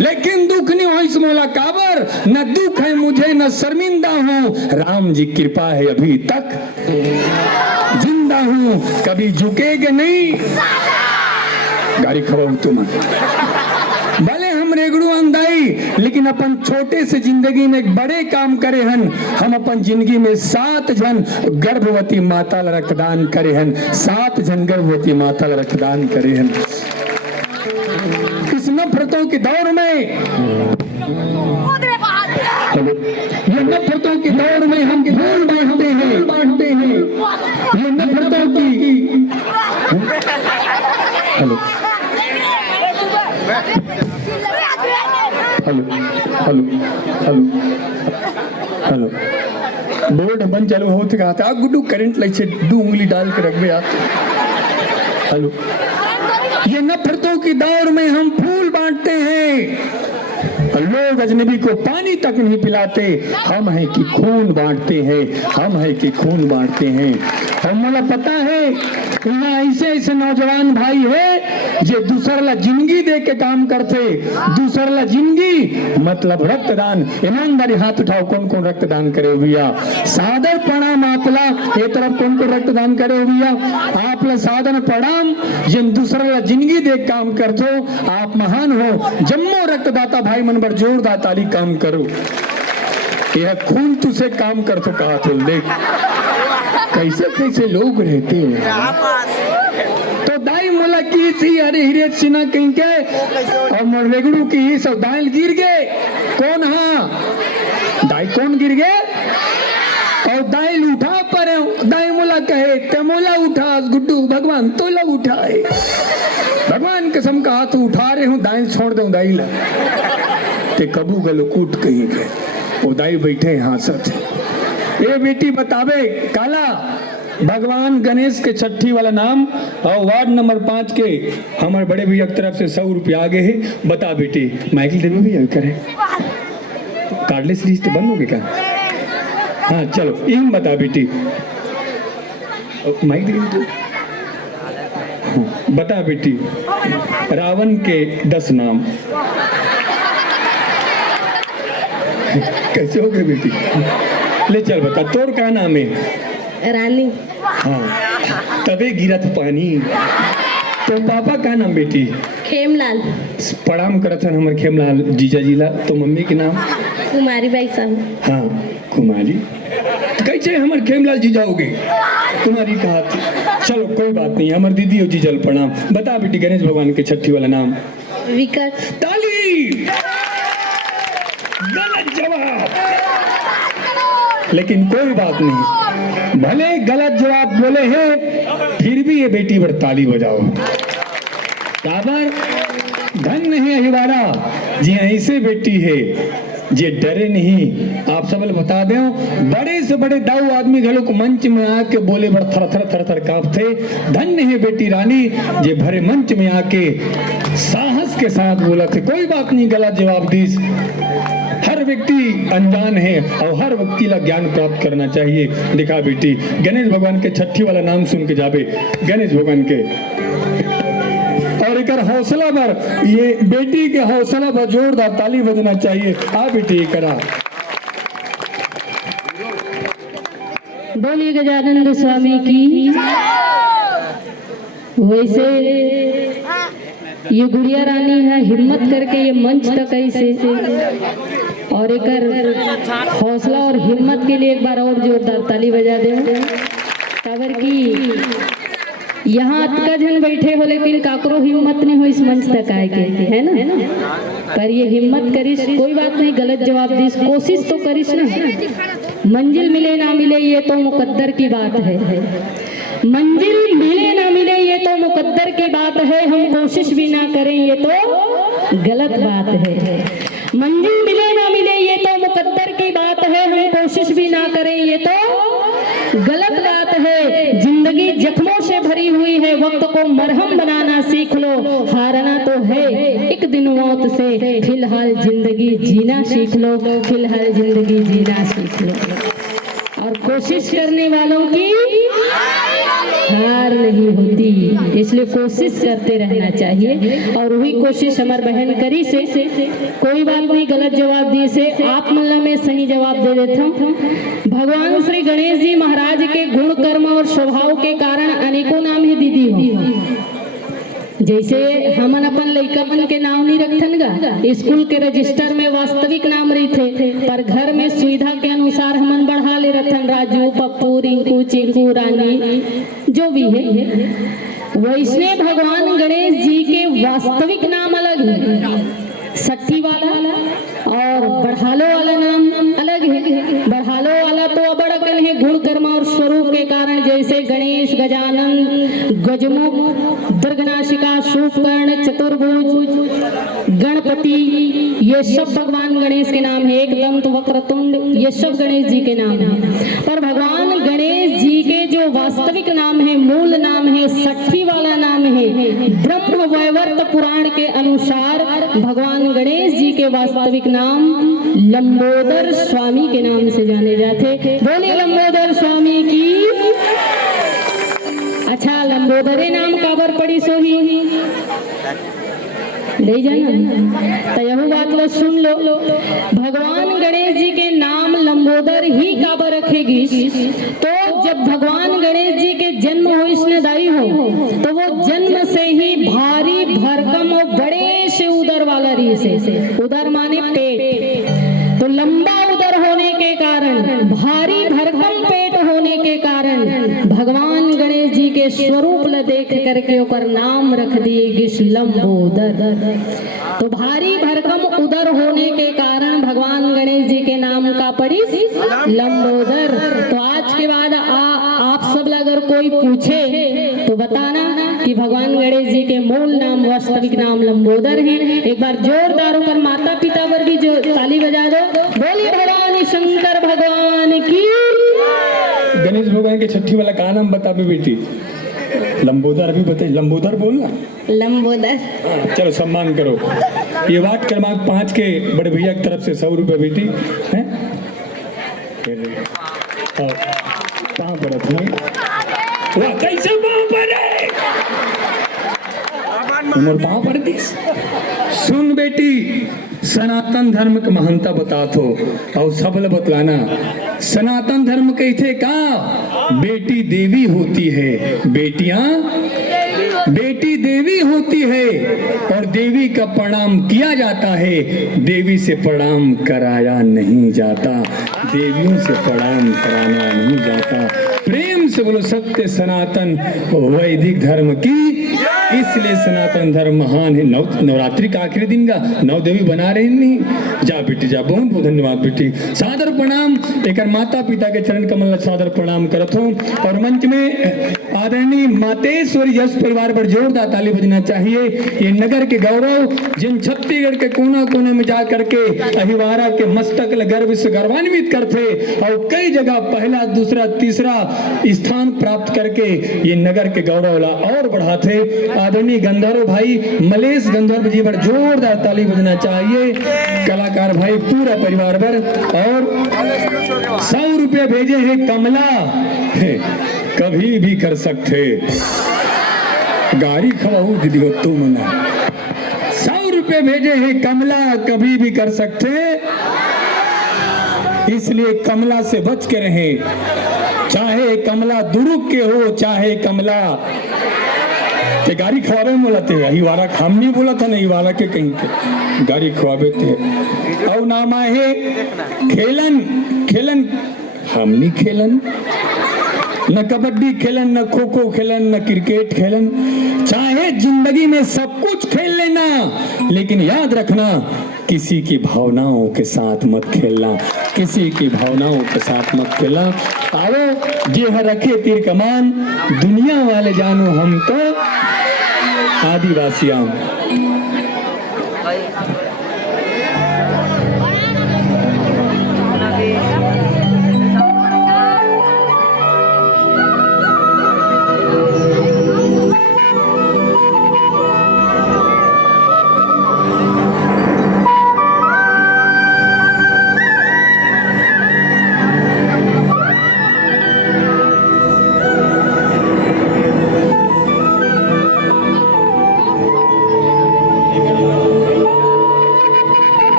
लेकिन दुख नहीं हो इस मोला काबर, न दुख है मुझे न शर्मिंदा हूँ, राम जी कृपा है अभी तक जिंदा हूँ, कभी झुकेगे नहीं। गाड़ी खबर तुम भले हम रेगड़ू अंधाई, लेकिन अपन छोटे से जिंदगी में एक बड़े काम करे हन। हम अपन जिंदगी में 7 जन गर्भवती माता ला रक्तदान करे हन, 7 जन गर्भवती माता ला रक्तदान करे हन। इस नफरतों के दौर में, ये नफरतों के दौर में हम खून बांटते हैं, ये नफरतों की। Hello hello hello hello hello, board बन चालू हो कहा था गुड्डू करंट लाइट से 2 उंगली डाल के रख गया। हेलो, ये नफरतों की दौर में हम फूल बांटते हैं, लोग अजनबी को पानी तक नहीं पिलाते, हम है कि खून बांटते हैं, हम है कि खून बांटते हैं। और मुझे पता है ऐसे ऐसे नौजवान भाई है जो दूसरा ला जिंदगी दे के काम करते, दूसरा ला जिंदगी मतलब रक्तदान। ईमानदारी हाथ उठाओ, कौन कौन रक्तदान करे भैया? सादर प्रणाम आपला, ये तरफ कौन कौन रक्तदान करे भैया? आपला सादर प्रणाम, जिन दूसरा ला जिंदगी दे काम करते हो, आप महान हो। जम्मो रक्तदाता भाई मन पर जोरदार ताली काम करो। यह खून तुझसे काम कर तो कहा तो देख कैसे कैसे लोग रहते हैं। तो दाई मोला की थी अरे हिरे सिन्हा कहीं के और मोरेगड़ू की सब दाइल गिर गए। कौन? हाँ दाई कौन गिर गए? और दाइल उठा पर दाई मोला कहे तमोला उठा गुड्डू भगवान तोला उठाए। भगवान कसम का हाथ उठा रहे हूँ, दाइल छोड़ दो दाइल ते कबू गलो कूट कहीं गए। वो दाई बैठे हंसत है। ए बेटी बतावे काला भगवान गणेश के छठी वाला नाम और वार्ड नंबर 5 के हमारे बड़े भैया की तरफ से 100 रुपया आगे है। बता बेटी माइकल देवे भैया करे कार्डलेस लिस्ट तो बंद हो गई क्या? हाँ चलो इन बता बेटी माइक दे बता बेटी रावण के 10 नाम कैसे हो गए बेटी? ले चल बता तोर का नाम है? रानी। हाँ तबे गिरा था पानी। तो पापा का नाम बेटी? खेमलाल। प्रणाम करत हन हमर खेमलाल जीजा जीला। तो मम्मी के नाम? कुमारी बाई साहब। हाँ कुमारी। तो कैसे हमर खेमलाल जीजा हो गए? तुम्हारी कहा थी। चलो कोई बात नहीं, हमर दीदी हो जीजल प्रणाम। बता बेटी गणेश भगवान के छठी वाला नाम? विकट। ताली। गलत जवाब, लेकिन कोई बात नहीं, भले गलत जवाब बोले हैं फिर भी ये बेटी पर ताली बजाओ। काबर धन नहीं अहिवारा जी ऐसे बेटी है जे डरे नहीं। आप सब बता दें बड़े से बड़े दाऊ आदमी घरों को मंच में आके बोले बड़ थर थर थर थर कांपते। धन्य है बेटी रानी जे भरे मंच में आके साहस के साथ बोला थे। कोई बात नहीं गलत जवाब दीस। हर व्यक्ति अनजान है और हर व्यक्ति ला ज्ञान प्राप्त करना चाहिए। देखा बेटी गणेश भगवान के छठी वाला नाम सुन के जाबे गणेश भगवान के और एक हौसला पर ये बेटी के हौसला पर जोरदार ताली बजना चाहिए। आ बेटी करा बोलिए गजानंद स्वामी की। वैसे ये गुड़िया रानी है हिम्मत करके ये मंच तक ऐसे और एक हौसला और हिम्मत के लिए एक बार और जोरदार ताली बजा दे। काबर की यहाँ अतका जन बैठे हो लेकिन काकरो हिम्मत नहीं हो इस मंच तक आए के, है ना। पर ये हिम्मत करिस, कोई बात नहीं, गलत जवाब दीस, कोशिश तो करिस ना। मंजिल मिले ना मिले ये तो मुकद्दर की बात है, मंजिल मिले ना मिले ये तो मुकद्दर की बात है, हम कोशिश भी ना करें ये तो गलत बात है। मंजिल मिले ना मिले ये तो मुकद्दर की बात है, हम कोशिश भी ना करें ये तो गलत बात है। जिंदगी जख्मों से भरी हुई है, वक्त को मरहम बनाना सीख लो, हारना तो है एक दिन मौत से, फिलहाल जिंदगी जीना सीख लो, फिलहाल जिंदगी जीना सीख लो। और कोशिश करने वालों की हार नहीं होती, इसलिए कोशिश करते रहना चाहिए। और वही कोशिश हमार बहन करी से, कोई बात नहीं, गलत जवाब दिए से आप मुल्ला में सही जवाब दे देता हूँ। भगवान श्री गणेश जी महाराज के गुण कर्म और स्वभाव के कारण अनेकों नाम ही दीदी हो। जैसे हमन अपन लइकन के नाम नहीं रखथन गा, स्कूल के रजिस्टर में वास्तविक नाम रही थे, पर घर में सुविधा के अनुसार हमन बढ़ा ले रखन, राजू, पप्पू, रिंकू, चिंकू, रानी, जो भी है। वैष्णव भगवान गणेश जी के वास्तविक नाम अलग है, सट्टी वाला और बढ़ालो वाला नाम अलग है। बढ़ालो वाला तो अबड़ अकल है गुण कर्म और स्वरूप के कारण, जैसे गणेश, गजानन, गजमुख, दुर्गनाशिका, शूलकर्ण, चतुर्भुज, गणपति, ये सब भगवान गणेश के नाम है। एकदंत, वक्रतुंड, ये सब गणेश जी के नाम है। पर भगवान गणेश जी के जो वास्तविक नाम है, मूल नाम है, सट्ठी वाला नाम है, ब्रह्म वैवर्त पुराण के अनुसार भगवान गणेश जी के वास्तविक नाम लंबोदर स्वामी के नाम से जाने जाते। बोले लंबोदर स्वामी की। अच्छा, लंबोदरे नाम काबर पड़ी सोही नहीं जाना तो यह बात लो सुन लो। भगवान गणेश जी के नाम लंबोदर ही काबर रखेगी, तो जब भगवान गणेश जी के जन्म हो इसनेदाई हो, तो वो जन्म से ही भारी भरकम और बड़े से उदर वाला रही से, उदर माने पेट, तो लंबा उदर होने के कारण, भारी भरकम पेट होने के कारण भगवान गणेश जी के स्वरूप ल देख करके ओकर नाम रख दिए गिस लंबोदर। तो भारी भरकम उदर होने के कारण भगवान गणेश जी के नाम का पड़ी लंबोदर। तो आज के बाद आप सब अगर कोई पूछे तो बताना कि भगवान गणेश जी के मूल नाम, वास्तविक नाम लंबोदर है। एक बार जोरदार पर माता पिता पर भी जो ताली बजा दो। बोलिए भगवान शंकर भगवान की। गणेश भगवान के छठी वाला का नाम बता बे बेटी? लंबोदर अभी बताइए, लंबोदर बोलना। लंबोदर। चलो सम्मान करो। ये वार्ड क्रमांक 5 के बड़े भैया की तरफ से 100 रुपये बेटी है। पाँव पर वाह, कैसे पाँव पर है? उमर पाँव पर दी। सुन बेटी, सनातन धर्म के महंता बता थो और सबल बतलाना। सनातन धर्म कहते का बेटी देवी होती है, बेटी देवी होती है और देवी का प्रणाम किया जाता है, देवी से प्रणाम कराया नहीं जाता, देवियों से प्रणाम कराना नहीं जाता। प्रेम से बोलो सत्य सनातन वैदिक धर्म की। इसलिए सनातन धर्म महान है। नवरात्रि का आखिरी दिन का 9 देवी बना रहे नहीं। जा बेटी जा, बहुत बहुत धन्यवाद बेटी। सादर प्रणाम। एक माता पिता के चरण कमल सादर प्रणाम करत हूँ। और मंच में आदरणीय मातेश्वरी यश परिवार पर जोरदार ताली बजना चाहिए। ये नगर के गौरव जिन छत्तीसगढ़ के कोना कोने में जा करके अहिवारा के मस्तक गर्व से गर्वान्वित करते और कई जगह पहला, दूसरा, तीसरा स्थान प्राप्त करके ये नगर के गौरव ला और बढ़ाते। आदरणीय गंधर्व भाई मलेश गंधर्व जी पर जोरदार ताली बजना चाहिए। कलाकार भाई पूरा परिवार पर। और 100 रुपये भेजे हैं कमला, कभी भी कर सकते। गाड़ी खवाऊ दीदी हो तुम ना। 100 रुपये भेजे हैं कमला, कभी भी कर सकते। इसलिए कमला से बच के रहें। चाहे कमला दुरुक के हो, चाहे कमला ते गाड़ी खवाबे में बोला थे, हिवारा खाम नहीं बोला था ना, हिवारा के कहीं के गाड़ी खवाबे थे। और नामा है खेलन, खेलन हम नहीं खेलन, न कबड्डी खेलन, न खो खो खेलन, न क्रिकेट खेलन। चाहे जिंदगी में सब कुछ खेल लेना, लेकिन याद रखना किसी की भावनाओं के साथ मत खेलना, किसी की भावनाओं के साथ मत खेलना। आओ जे रखे तीर कमान, दुनिया वाले जानो हम तो आदिवासियां।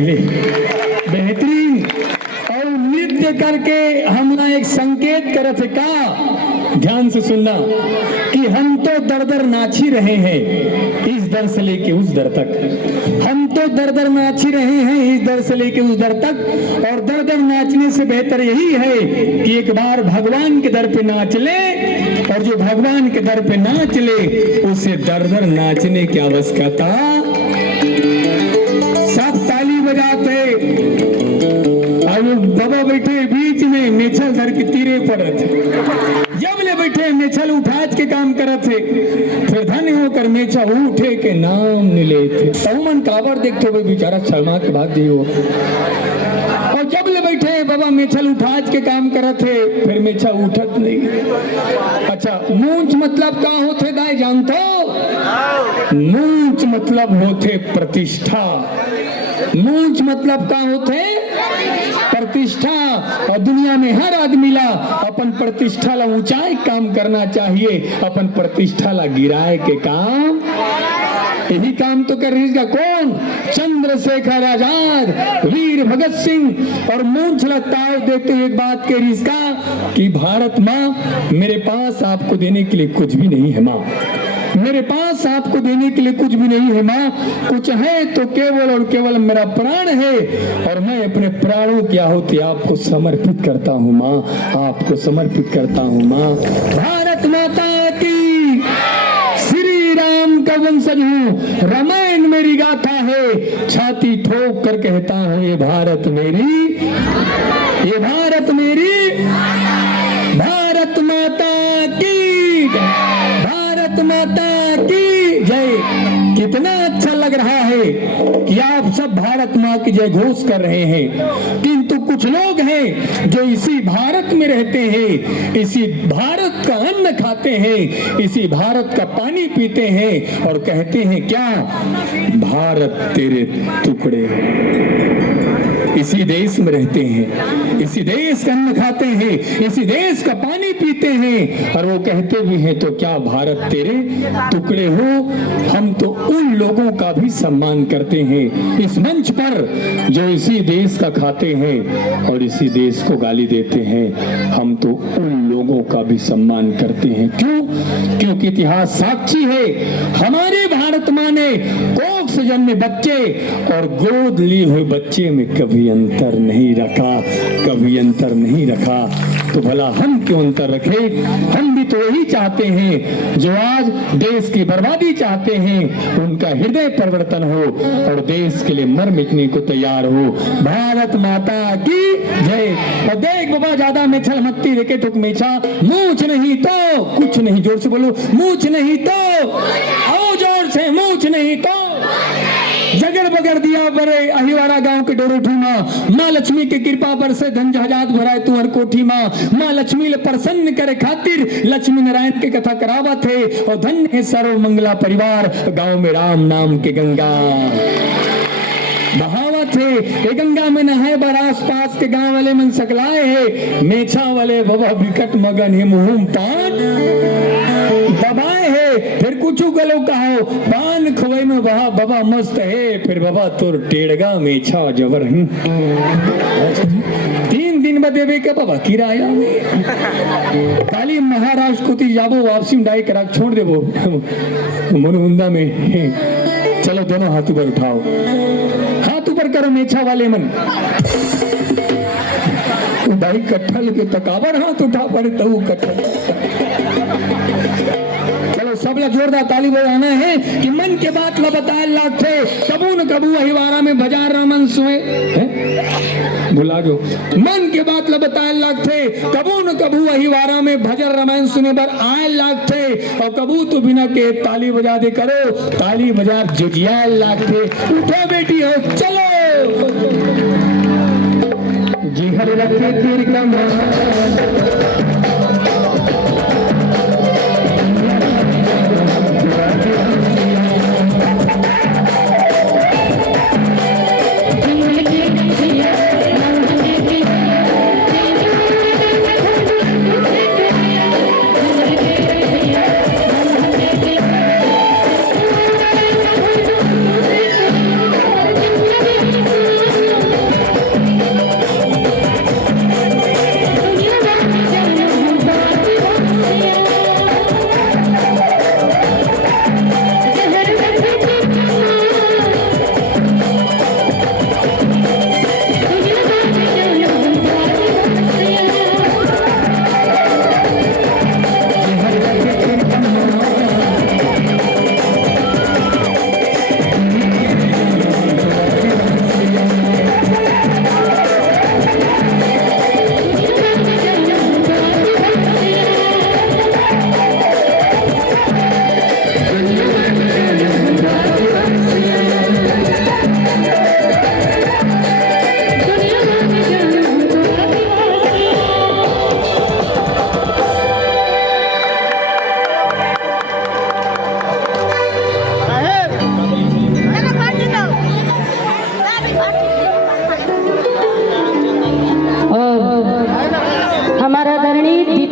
पहले बेहतरीन और नृत्य करके हमला एक संकेत करत है का, ध्यान से सुनना, कि हम तो दर दर नाच ही रहे हैं इस दर से लेके उस दर तक, हम तो दर दर नाच ही रहे हैं इस दर से लेके उस दर तक। और दर दर नाचने से बेहतर यही है कि एक बार भगवान के दर पे नाच ले, और जो भगवान के दर पे नाच ले उसे दर दर नाचने की आवश्यकता। सब ताली बजाते, बाबा बैठे बीच में मेछल धर के तीरे पड़े थे, जब ले बैठे मेछल उठाज के काम करत थे, फिर धन्य होकर मेछा उठे के नाम मिले थे। तमन काबर देखते हुए बेचारा शर्मा के भाग दियो, और जब ले बैठे बाबा मेछल उठाज के काम करत थे, फिर मेछा उठत नहीं। अच्छा, मूंछ मतलब का होते दाई जानतो? मूंछ मतलब होते प्रतिष्ठा। मूंछ मतलब का होते प्रतिष्ठा। और दुनिया में हर आदमी ला अपन प्रतिष्ठा ला ऊंचाई काम करना चाहिए, अपन प्रतिष्ठा ला गिराए के काम, यही काम तो कर रही कौन? चंद्रशेखर आजाद, वीर भगत सिंह। और मूंछ ताव देते एक बात के रिश्ता कि भारत माँ, मेरे पास आपको देने के लिए कुछ भी नहीं है माँ, मेरे पास आपको देने के लिए कुछ भी नहीं है माँ, कुछ है तो केवल और केवल मेरा प्राण है, और मैं अपने प्राणों की आहुति आपको समर्पित करता हूँ माँ, आपको समर्पित करता हूँ माँ। भारत माता की, श्री राम का वंशज हूँ, रामायण मेरी गाथा है, छाती ठोक कर कहता हूँ ये भारत मेरी, ये भारत मेरी, भारत माता की, भारत माता की जय। कितना अच्छा लग रहा है कि आप सब भारत माँ की जय घोष कर रहे हैं, किंतु कुछ लोग हैं जो इसी भारत में रहते हैं, इसी भारत का अन्न खाते हैं, इसी भारत का पानी पीते हैं, और कहते हैं क्या? भारत तेरे टुकड़े। इसी देश में रहते हैं, इसी देश का अन्न खाते हैं, इसी देश का पानी पीते हैं, और वो कहते भी हैं तो क्या भारत तेरे टुकड़े हो। हम तो उन लोगों का भी सम्मान करते हैं इस मंच पर जो इसी देश का खाते हैं और इसी देश को गाली देते हैं। हम तो उन लोगों का भी सम्मान करते हैं। क्यों? क्योंकि इतिहास साक्षी है, हमारे भारत माँ ने कोख से जन्मे बच्चे और गोद लिए हुए बच्चे में कभी अंतर नहीं रखा, कभी अंतर नहीं रखा। तो भला हम क्यों अंतर रखे? हम भी तो वही चाहते हैं जो आज देश की बर्बादी चाहते हैं, उनका हृदय परिवर्तन हो और देश के लिए मर मिटने को तैयार हो। भारत माता की जय। और देख बाबा, ज्यादा मेछल मत्ती देखे तो मेछा, मूंछ नहीं तो कुछ नहीं, जोर से बोलो, मूंछ नहीं तो, आओ जोर से, मूंछ नहीं तो जगड़ बगड़ दिया बरे अहिवारा गांव के डोरोठी माँ लक्ष्मी के कृपा पर से धन जहाजात भराए तुअर कोठी माँ लक्ष्मी ले प्रसन्न करे खातिर लक्ष्मी नारायण के कथा करावा थे। और धन्य है सर्व मंगला परिवार, गांव में राम नाम के गंगा बहावत है। ये गंगा में नहाए बर आस पास के गांव वाले मन सकलाए है, मेछा वाले बाबा विकट मगन है, मुहुम पान दबाए है। फिर कुछ गलो कहो पान खुए में बाबा मस्त है, फिर बाबा तोर टेड़गा मेछा जबर है। 3 दिन में देवे के बाबा किराया काली महाराष्ट्र को ती जाबो वापसी में डाई करा छोड़ देबो मनमुंदा में। चलो दोनों हाथ ऊपर उठाओ, हाथ ऊपर करो मेछा वाले मन। भाई कट्ठल के तकाबर हाथ उठा पड़े तो कट्ठल। चलो सब लोग जोरदार ताली बजाना है कि मन के बात ला बताए लाख थे कबू न कबू अहिवारा में बाजार रामन सोए भुला गो। मन के बात ला बताए लाख थे कबू न कबू अहिवारा में भजन रामायण सुने पर आए लाख थे। और कबू तो बिना के ताली बजा दे करो, ताली बजा जुजिया लाख थे। उठो बेटी हो चलो जी हर रखे तीर का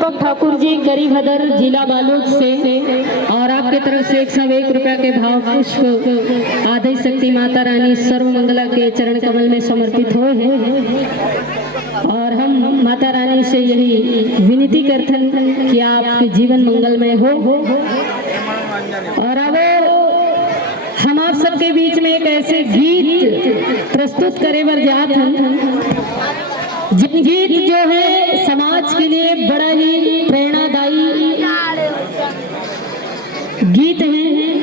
दीपक ठाकुर जी गरीबहदर जिला बालोद से, और आपके तरफ से 101 रुपया के भाव पुष्प आदि शक्ति माता रानी सर्व मंगला के चरण कमल में समर्पित हुए हैं। और हम माता रानी से यही विनती करते हैं कि आपके जीवन मंगलमय हो। और अब हम आप सबके बीच में एक ऐसे गीत प्रस्तुत करे बर जात हैं जिन गीत जो है समाज के लिए बड़ा ही प्रेरणादायी गीत हैं,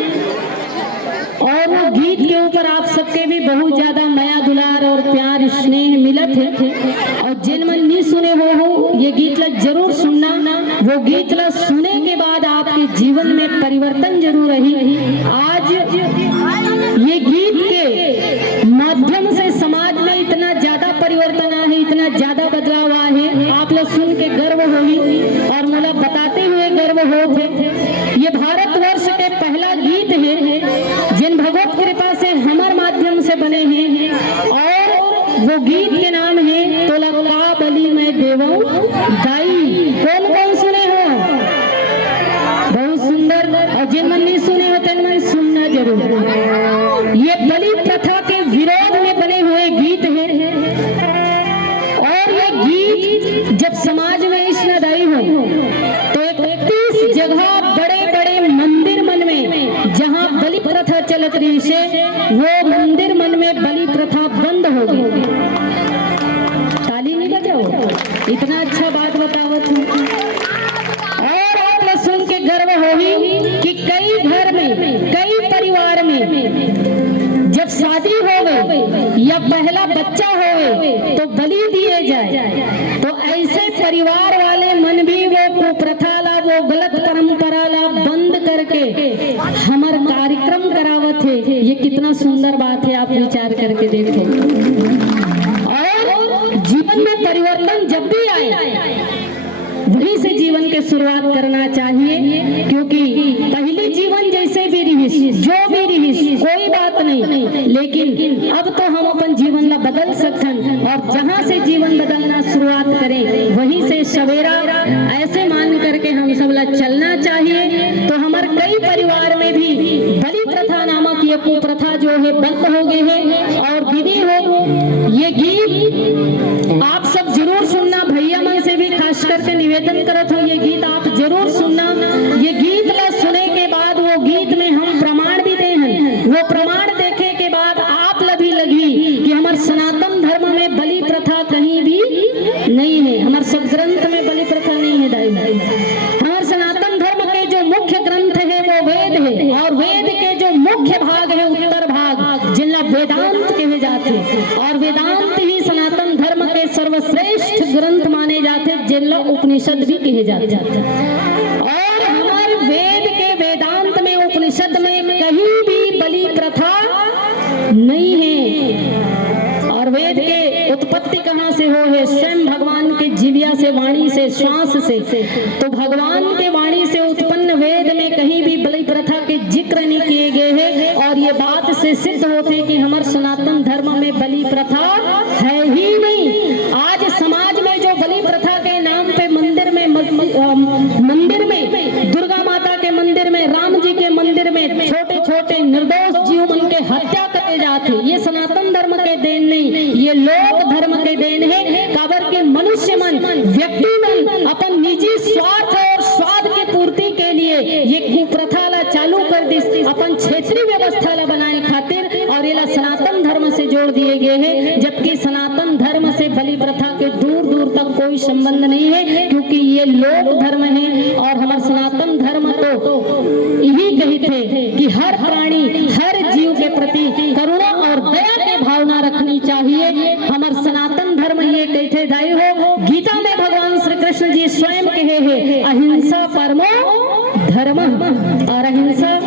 और वो गीत के ऊपर आप सबके भी बहुत ज्यादा माया दुलार और प्यार स्नेह मिलत है। और जिन मन नहीं सुने हो ये गीत ला जरूर सुनना, वो गीत ला सुने के बाद आपके जीवन में परिवर्तन जरूर रही। आज ये गीत के माध्यम से समाज में इतना ज्यादा परिवर्तन आ है, इतना ज्यादा बदलाव आ है, आप लोग सुन के गर्व होगी और मुझे बताते हुए गर्व हो थे। ये भारतवर्ष के पहला गीत है जिन भगवत कृपा से हमारे माध्यम से बने हैं, और वो गीत के नाम है तोला का बलि में देवो दाई। कौन कौन सुने हो? बहुत सुंदर। और जिन मन नहीं सुने हो तेन मन सुनना जरूर। ये बलि प्रथा के विरोध में बने हुए गीत है, और ये गीत जब समाज में स्नादाई हो तो 31 जगह बड़े बड़े मंदिर मन में जहां बलि प्रथा चलत रही से वो मंदिर मन में बलि प्रथा बंद हो गई। ताली नहीं बजाओ, इतना अच्छा बात बतावत हूँ। और आप लोग सुन के गर्व होगी कि कई घर में कई परिवार में जब शादी हो गई या पहला बच्चा हो तो बलि दिए जाए, तो ऐसे परिवार वाले मन भी वो कुप्रथा ला, वो गलत परंपरा ला बंद करके हमार कार्यक्रम करावत है। ये कितना सुंदर बात है, आप विचार करके देखो। और जीवन में परिवर्तन जब भी आए वहीं से जीवन के शुरुआत करना चाहिए, क्योंकि पहले जीवन जैसे भी रही जो भी रही कोई बात नहीं, लेकिन अब तो हम अपन जीवन ला बदल सकते हैं। और जहां से जीवन बदलना शुरुआत करें वहीं से सवेरा ऐसे मान करके हम सब ला चलना चाहिए। तो हमारे कई परिवार में भी बलि प्रथा नामक ये कुप्रथा जो है बंद हो गई है। और दीदी हो ये गीत आप सब जरूर सुनना, भैया मन से भी खास करके निवेदन करत हो ये गीत आप जरूर सुनना। ये गीत ला सुने के बाद वो गीत में हम प्रमाण भी दे हैं, वो प्रमाण देखे के बाद आप ला भी लगी कि हमारे सनातन धर्म में बलि प्रथा कहीं भी नहीं है, हमारे सब ग्रंथ में बलि प्रथा नहीं है। दाई हमारे सनातन धर्म के जो मुख्य ग्रंथ है वो वेद है, और वेद के जो मुख्य भाग है उत्तर भाग जिनला वेदांत कहे जाते, और वेदांत ही सनातन धर्म के सर्वश्रेष्ठ ग्रंथ माने जाते जिनला उपनिषद भी कहे जाते। और हमारे वेद के वेदांत में उपनिषद में कहीं भी बलि प्रथा नहीं है। और वेद के उत्पत्ति कहाँ से हो है? स्वयं भगवान के जीविया से, वाणी से, श्वास से। तो भगवान के वाणी से उत्पन्न वेद में कहीं भी बलि प्रथा के जिक्र नहीं किए गए हैं। और ये बात से सिद्ध होते कि हमारे सनातन धर्म में बलि प्रथा है ही नहीं। आज समाज में जो बलि प्रथा के नाम पे मंदिर में दुर्गा माता के मंदिर में, राम जी के मंदिर में छोटे छोटे निर्दोष जीव मन के हत्या करे जाते, ये सनातन धर्म के देन नहीं, ये लोक धर्म के देन है। काबर के मनुष्य मन, व्यक्ति मन अपन निजी स्वार्थ और स्वाद के पूर्ति के लिए ये कुप्रथा ला चालू कर दी, अपन क्षेत्रीय व्यवस्था ला बनाए खातिर, और ये सनातन धर्म से जोड़ दिए गए हैं। जबकि सनातन धर्म से बलि प्रथा के दूर दूर तक कोई संबंध नहीं है, क्योंकि ये लोक धर्म है। और हमारे सनातन धर्म तो यही कही थे कि हर प्राणी हर जीव के प्रति करुणा और दया की भावना रखनी चाहिए। हमारे सनातन धर्म ये कहते दाई हो, गीता में भगवान श्री कृष्ण जी स्वयं कहे हैं अहिंसा परमो धर्म, और अहिंसा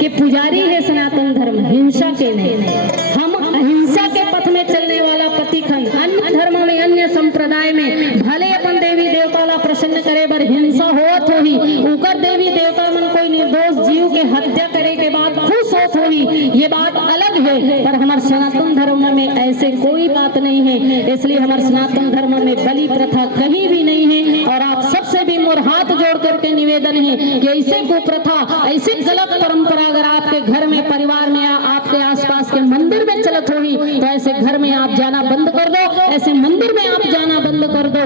के पुजारी है सनातन धर्म, हिंसा के नहीं। हम अहिंसा के पथ में चलने वाला प्रतिखंड, अन्य धर्म में अन्य संप्रदाय में भले अपन देवी देवता ला प्रसन्न करे बर हिंसा होत होही, उकर देवी देवता मन कोई निर्दोष जीव के हत्या करे के बाद खुश होत होही, ये बात अलग है। पर हमारे सनातन धर्म में ऐसे कोई बात नहीं है। इसलिए हमारे सनातन धर्म में बलि प्रथा कहीं भी नहीं है। और आप सबसे भी और हाथ जोड़ करके निवेदन है कि ऐसे कुप्रथा, ऐसे गलत परंपरा अगर आपके घर में, परिवार में, आपके आसपास के मंदिर में चलत होगी तो ऐसे घर में आप जाना बंद कर दो, ऐसे मंदिर में आप जाना बंद कर दो,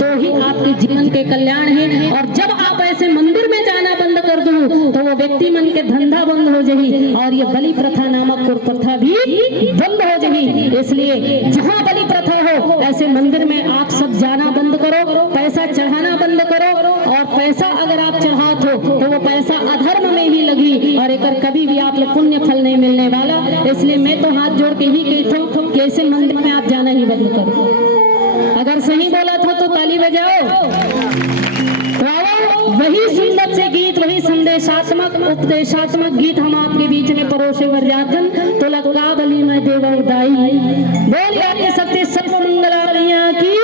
तो ही आपके जीवन के कल्याण है। और जब आप ऐसे मंदिर में जाना बंद कर दो तो वो व्यक्ति मन के धंधा बंद हो जाएगी और ये बलि प्रथा नामक कुप्रथा भी बंद हो जाएगी। इसलिए जहाँ बलि प्रथा हो ऐसे मंदिर में आप सब जाना बंद करो, पैसा चढ़ाना बंद करो, और पैसा अगर आप चढ़ात हो तो वो पैसा अधर्म में ही लगी और एक कभी भी आप लोग पुण्य फल नहीं मिलने वाला। इसलिए मैं तो हाथ जोड़ के ही कहता हूँ कि ऐसे मंदिर में आप जाना ही बंद करो। अगर सही बोला था तो ताली बजाओ। वही सुंदर से गीत, वही संदेशात्मक उपदेशात्मक गीत हम आपके बीच में परोसे वर्जातन तो लगा बलि में देव उदाई। बोल आगे सत्य सर्व मंगलारियां की।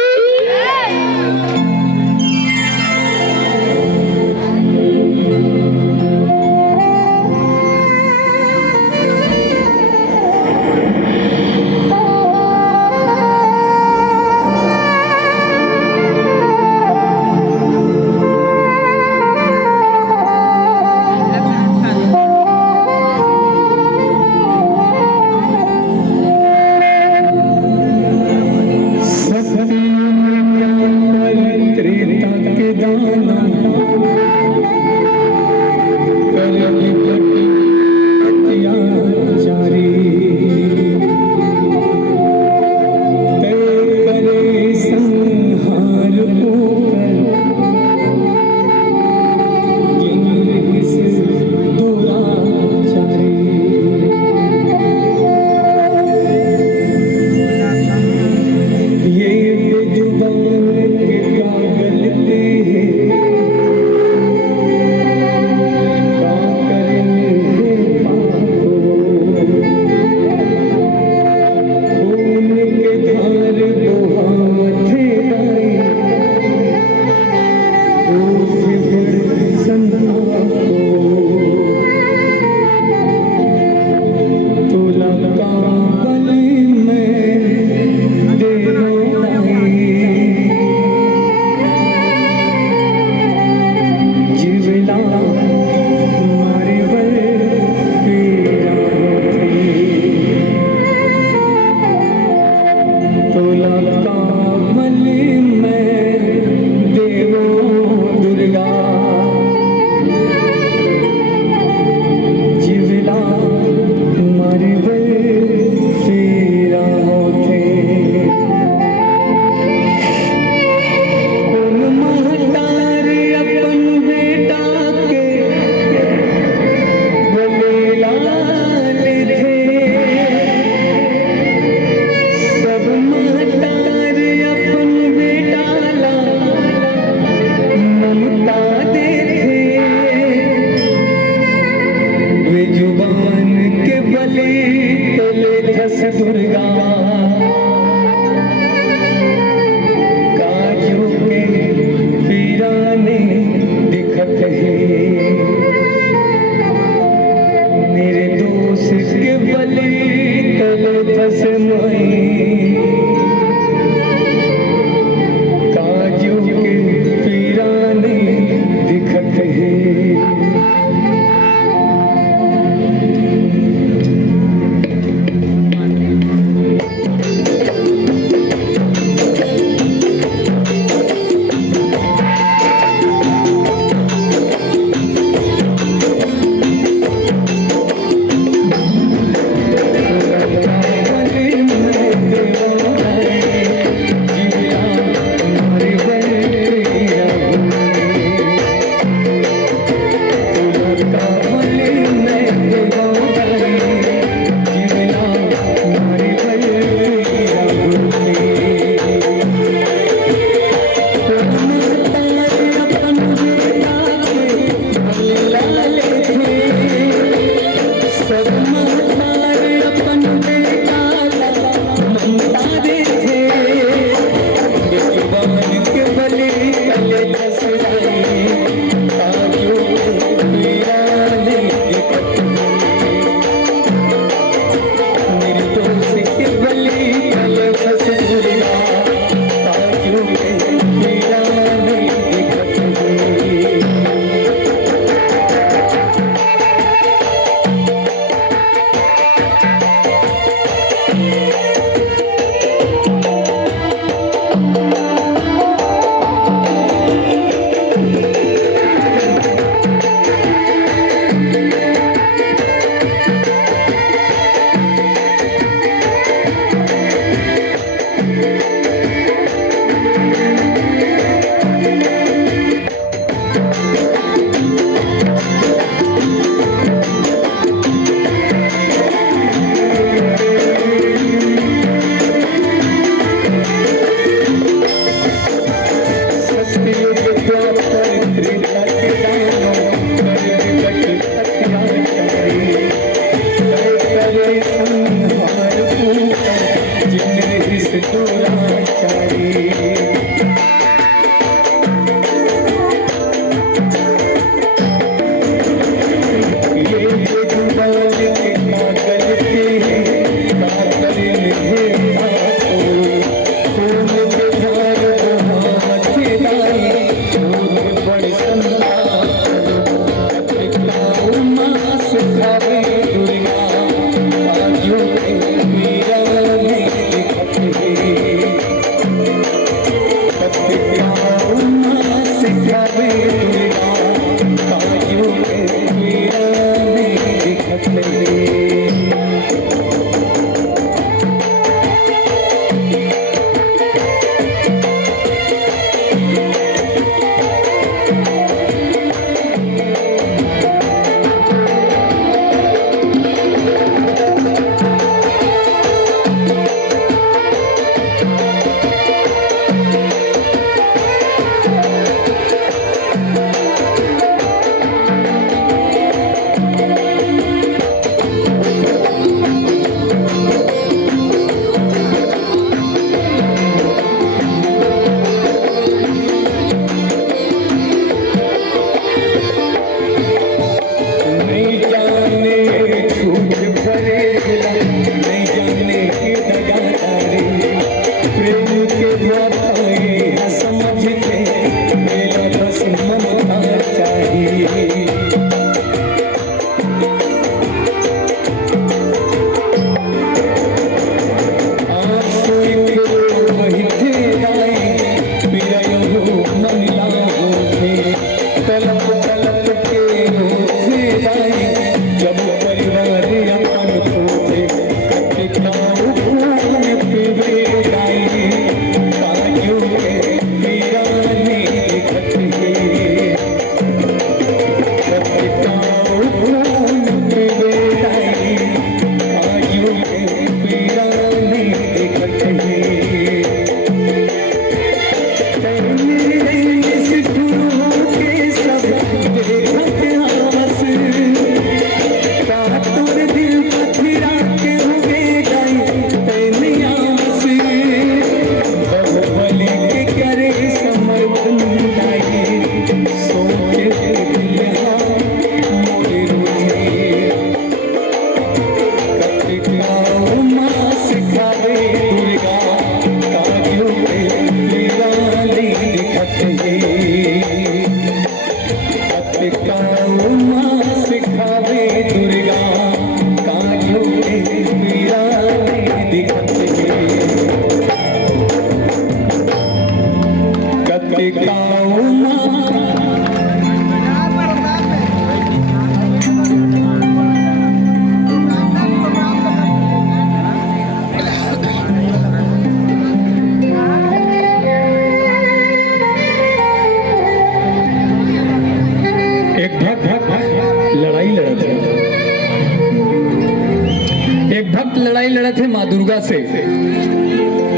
दुर्गा से,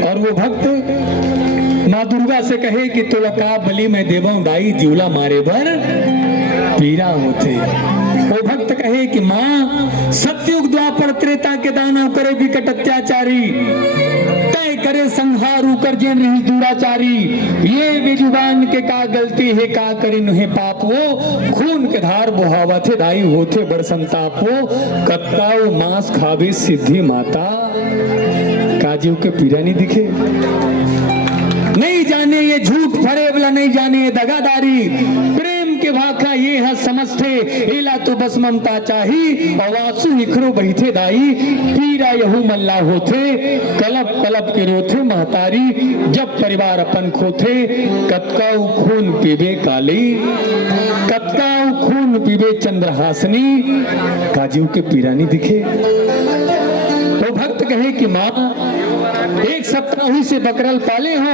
और वो भक्त माँ दुर्गा से कहे कि तोला का बलि में देवों दाई जीवला मारे भर पीरा होते। वो भक्त कहे कि माँ सतयुग द्वापर त्रेता के दानव करे विकट अत्याचारी, तय करे संहारू कर जेन रही दुराचारी, ये बेजुबान के का गलती है का करे नुहे पाप वो, खून के धार बोहावा थे दाई होते बड़ संताप वो, कत्ताऊ मांस खावे सिद्धि माता, काजीव के पीरा नहीं दिखे। नहीं जाने ये झूठ फरे वाला, नहीं जाने ये दगादारी, प्रेम के भाखा ये है समझते, एला तो बस ममता चाही, अवासु निखरो बैठे दाई, पीरा यहू मल्ला होते, कलप कलप के रोथे महतारी, जब परिवार अपन खोथे, कतकाऊ खून पीबे काली, कतकाऊ खून पीबे चंद्रहासनी, काजीव के पीरा नहीं दिखे। वो भक्त कहे कि माँ एक सप्ताह हुई से बकरल पाले हो,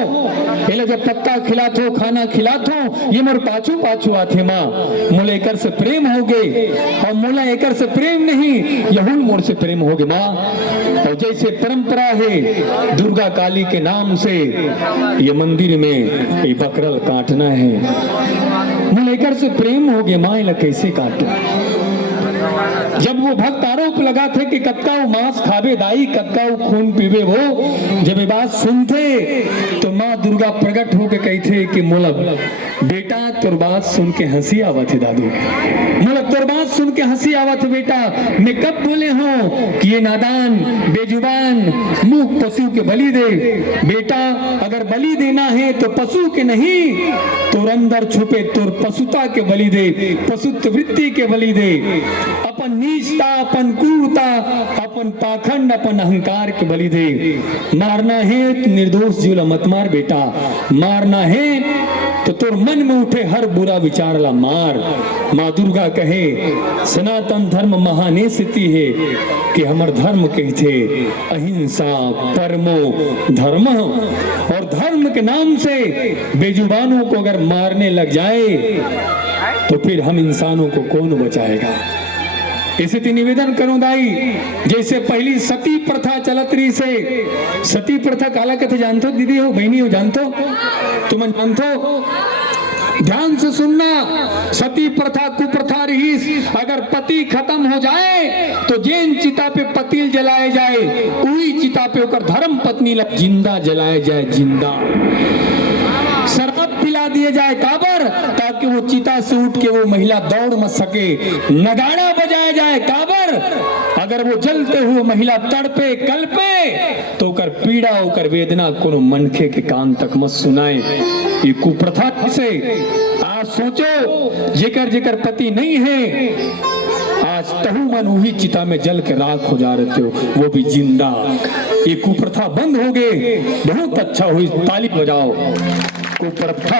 जब पत्ता खिलात हो खाना खिलात हो, ये मोर पाछू पाछू आते माँ, मोला एकर से प्रेम हो गए, और मोला एकर से प्रेम नहीं यहुन मोर से प्रेम हो गए माँ। और जैसे परंपरा है दुर्गा काली के नाम से ये मंदिर में ये बकरल काटना है, मोला एकर से प्रेम हो गए माँ, कैसे काटो। जब वो भक्त आरोप लगा थे कि कतकाऊ मांस खावे दाई, कतकाऊ खून पीवे वो, जब ये बात सुनते तो माँ दुर्गा प्रकट होके कहते कि मोला बेटा तोर बात सुन के हंसी आवत है दादू, मोला तोर बात सुन के हंसी आवत है बेटा, मैं कब बोले हूँ कि ये नादान बेजुबान मुंह पशु के बलि दे, बेटा अगर बलि देना है तो पशु के नहीं, तोर अंदर छुपे तोर पशुता के बलि दे, पशुत्व वृत्ति के बलि दे, अपन नीचता अपन क्रूरता अपन पाखंड अपन अहंकार के बलि दे। मारना है तो निर्दोष जीवला मत मार बेटा, मारना है तो तोर मन में उठे हर बुरा विचार ला मार। माँ दुर्गा कहे सनातन धर्म महाने स्थिति है कि हमर धर्म कहते अहिंसा परमो धर्म, और धर्म के नाम से बेजुबानों को अगर मारने लग जाए तो फिर हम इंसानों को कौन बचाएगा। इसे निवेदन करो दाई, जैसे पहली सती प्रथा चलत रही से, सती प्रथा काला कथे जानते हो दीदी हो बहनी हो जानते हो तुम जानते हो, ध्यान से सुनना, सती प्रथा कुप्रथा रही, अगर पति खत्म हो जाए तो जिन चिता पे पतिल जलाए जाए उही चिता पे होकर धर्म पत्नी जिंदा जलाए जाए, जिंदा शराब पिला दिए जाए काबर, ताकि वो चिता से उठ के वो महिला दौड़ मत सके, नगाड़ा बजाया जाए काबर, अगर वो जलते हुए महिला तड़पे कल्पे तो कर पीड़ा होकर वेदना कोनो मनखे के कान तक मत सुनाए। ये कुप्रथा से आज सोचो जेकर जेकर पति नहीं है आज तहु मन वही चिता में जल के राख हो जा रहे हो, वो भी जिंदा। ये कुप्रथा बंद हो गए, बहुत अच्छा हुई, ताली बजाओ। कुप्रथा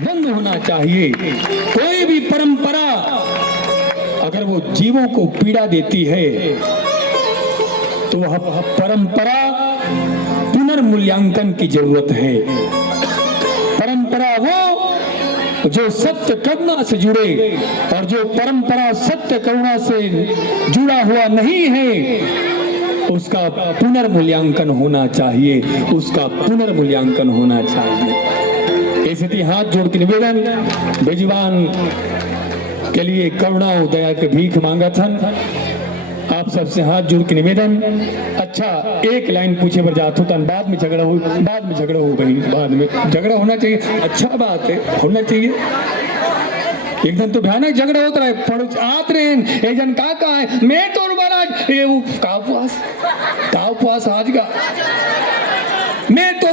बंद होना चाहिए। कोई भी परंपरा अगर वो जीवों को पीड़ा देती है तो वह परंपरा पुनर्मूल्यांकन की जरूरत है। परंपरा वो जो सत्य करुणा से जुड़े, और जो परंपरा सत्य करुणा से जुड़ा हुआ नहीं है उसका पुनर्मूल्यांकन होना चाहिए, उसका पुनर्मूल्यांकन होना चाहिए। ऐसे हाथ जोड़ के निवेदन बेजुबान के लिए करुणा और दया के भीख मांगा था। आप सबसे हाथ जोड़ के निवेदन, अच्छा एक लाइन पूछे पर जात होता, बाद में झगड़ा हो, बाद में झगड़ा हो भाई, बाद में झगड़ा होना चाहिए, अच्छा बात है, होना चाहिए। एकदम तो भयानक झगड़ा होता है, पड़ोस आत रहे जन का है मैं तो महाराज ये वो का उपवास आज का मैं तो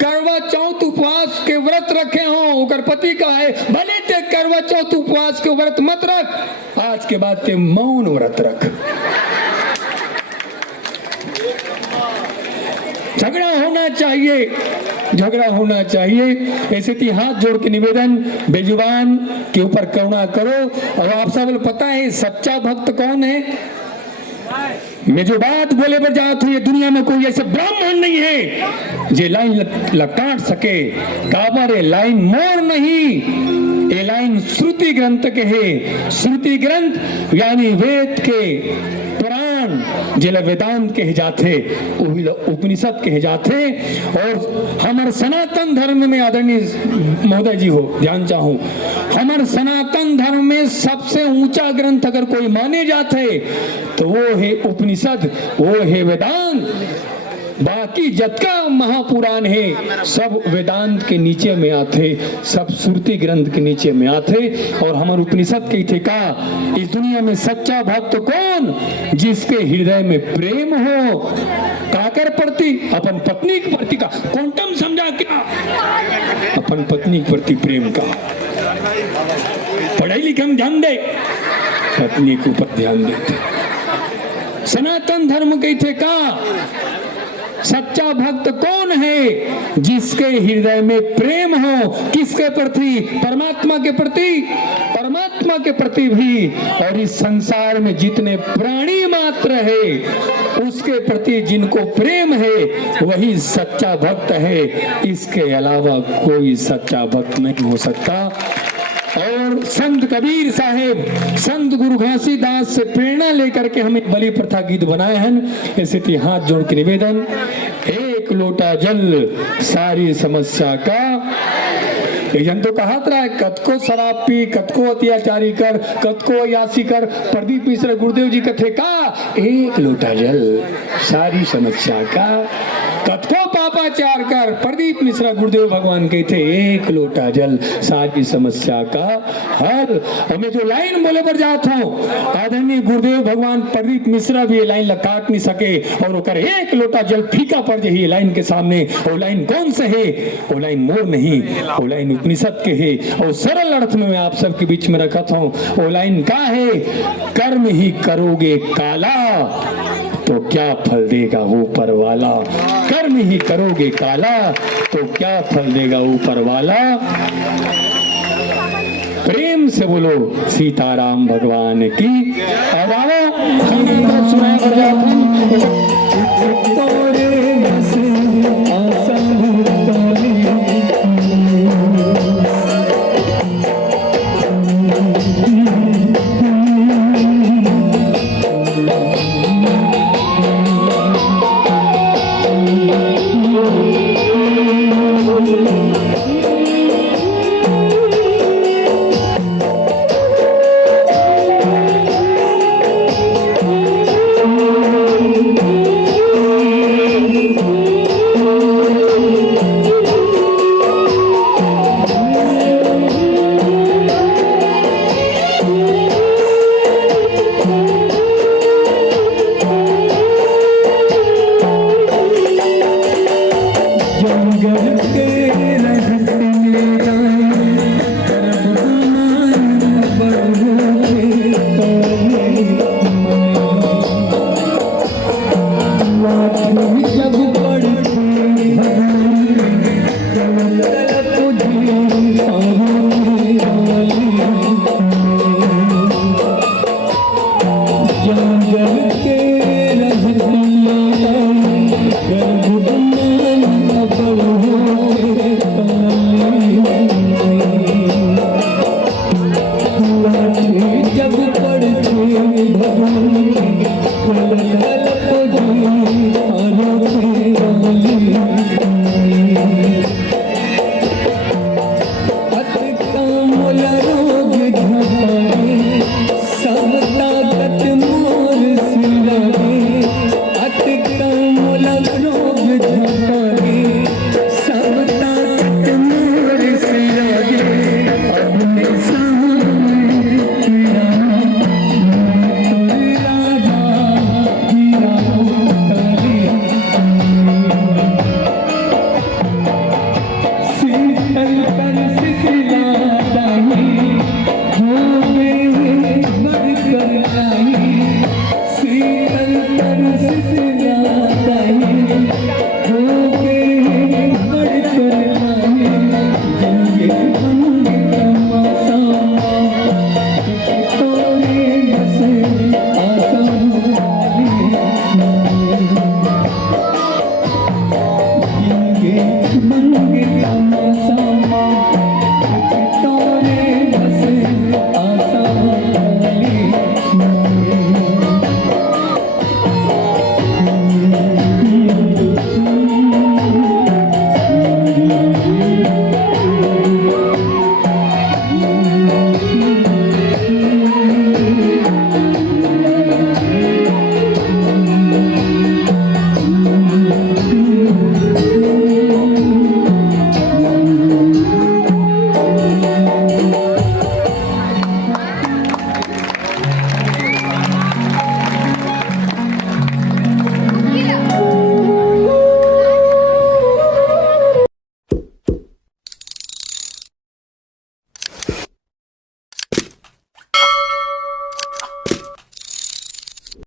करवा चौथ उपवास के व्रत रखे हो, ओकर पति का है भले ते करवा चौथ उपवास के व्रत मत रख, आज के बाद ते मौन व्रत रख। झगड़ा होना चाहिए, झगड़ा होना चाहिए। ऐसे कि हाथ जोड़ के निवेदन बेजुबान के ऊपर करुणा करो। और आप सब पता है सच्चा भक्त कौन है? मैं जो बात बोले पर जात हूँ, ये दुनिया में कोई ऐसे ब्राह्मण नहीं है जे लाइन लकाट सके। काबर ये लाइन मोर नहीं, ये लाइन श्रुति ग्रंथ के है। श्रुति ग्रंथ यानी वेद के पुराण वेदान जिला वेदांत कहे जाते, वही उपनिषद कहे जाते। और हमारे सनातन धर्म में आदरणीय महोदय जी हो ध्यान चाहूं, हमारे सनातन धर्म में सबसे ऊंचा ग्रंथ अगर कोई माने जाते तो वो है उपनिषद, वो है वेदांत। बाकी जतका महापुराण है सब वेदांत के नीचे में आते, सब श्रुति ग्रंथ के नीचे में आते। और हमारे उपनिषद के थे का इस दुनिया में सच्चा भक्त कौन, जिसके हृदय में प्रेम हो, काकर प्रति, अपन पत्नी के प्रति का क्वांटम समझा क्या, अपन पत्नी के प्रति प्रेम का। पढ़ाई लिखे में ध्यान दे, पत्नी के ऊपर ध्यान देते। सनातन धर्म के थे का सच्चा भक्त कौन है, जिसके हृदय में प्रेम हो, किसके प्रति, परमात्मा के प्रति, परमात्मा के प्रति भी। और इस संसार में जितने प्राणी मात्र है उसके प्रति जिनको प्रेम है वही सच्चा भक्त है, इसके अलावा कोई सच्चा भक्त नहीं हो सकता। और संत कबीर साहेब, संत गुरु घासीदास से प्रेरणा लेकर के हम एक बलि प्रथा गीत बनाए हैं। ऐसे हाथ जोड़ के निवेदन, एक लोटा जल सारी समस्या का। एक जन तो कहत रहा है, कतको शराब पी, कतको अत्याचारी कर, कतको यासी कर, प्रदीप मिश्र गुरुदेव जी कथे का एक लोटा जल सारी समस्या का। कतको पापाचार कर, प्रदीप मिश्रा गुरुदेव भगवान कहते एक लोटा जल सारी समस्या का हल। और मैं जो लाइन बोले पर जाता हूँ, आदरणीय गुरुदेव भगवान प्रदीप मिश्रा भी ये लाइन काट नहीं सके और वो करे एक लोटा जल फीका पड़ जाए लाइन के सामने। वो लाइन कौन से है, वो लाइन मोर नहीं, वो लाइन उपनिषद के है। और सरल अर्थ में मैं आप सबके बीच में रखा था, वो लाइन का है, कर्म ही करोगे काला तो क्या फल देगा ऊपर वाला। कर्म ही करोगे काला तो क्या फल देगा ऊपर वाला। प्रेम से बोलो सीताराम भगवान की। अब आओ सुनाया कर जाते जब पढ़ती भगवान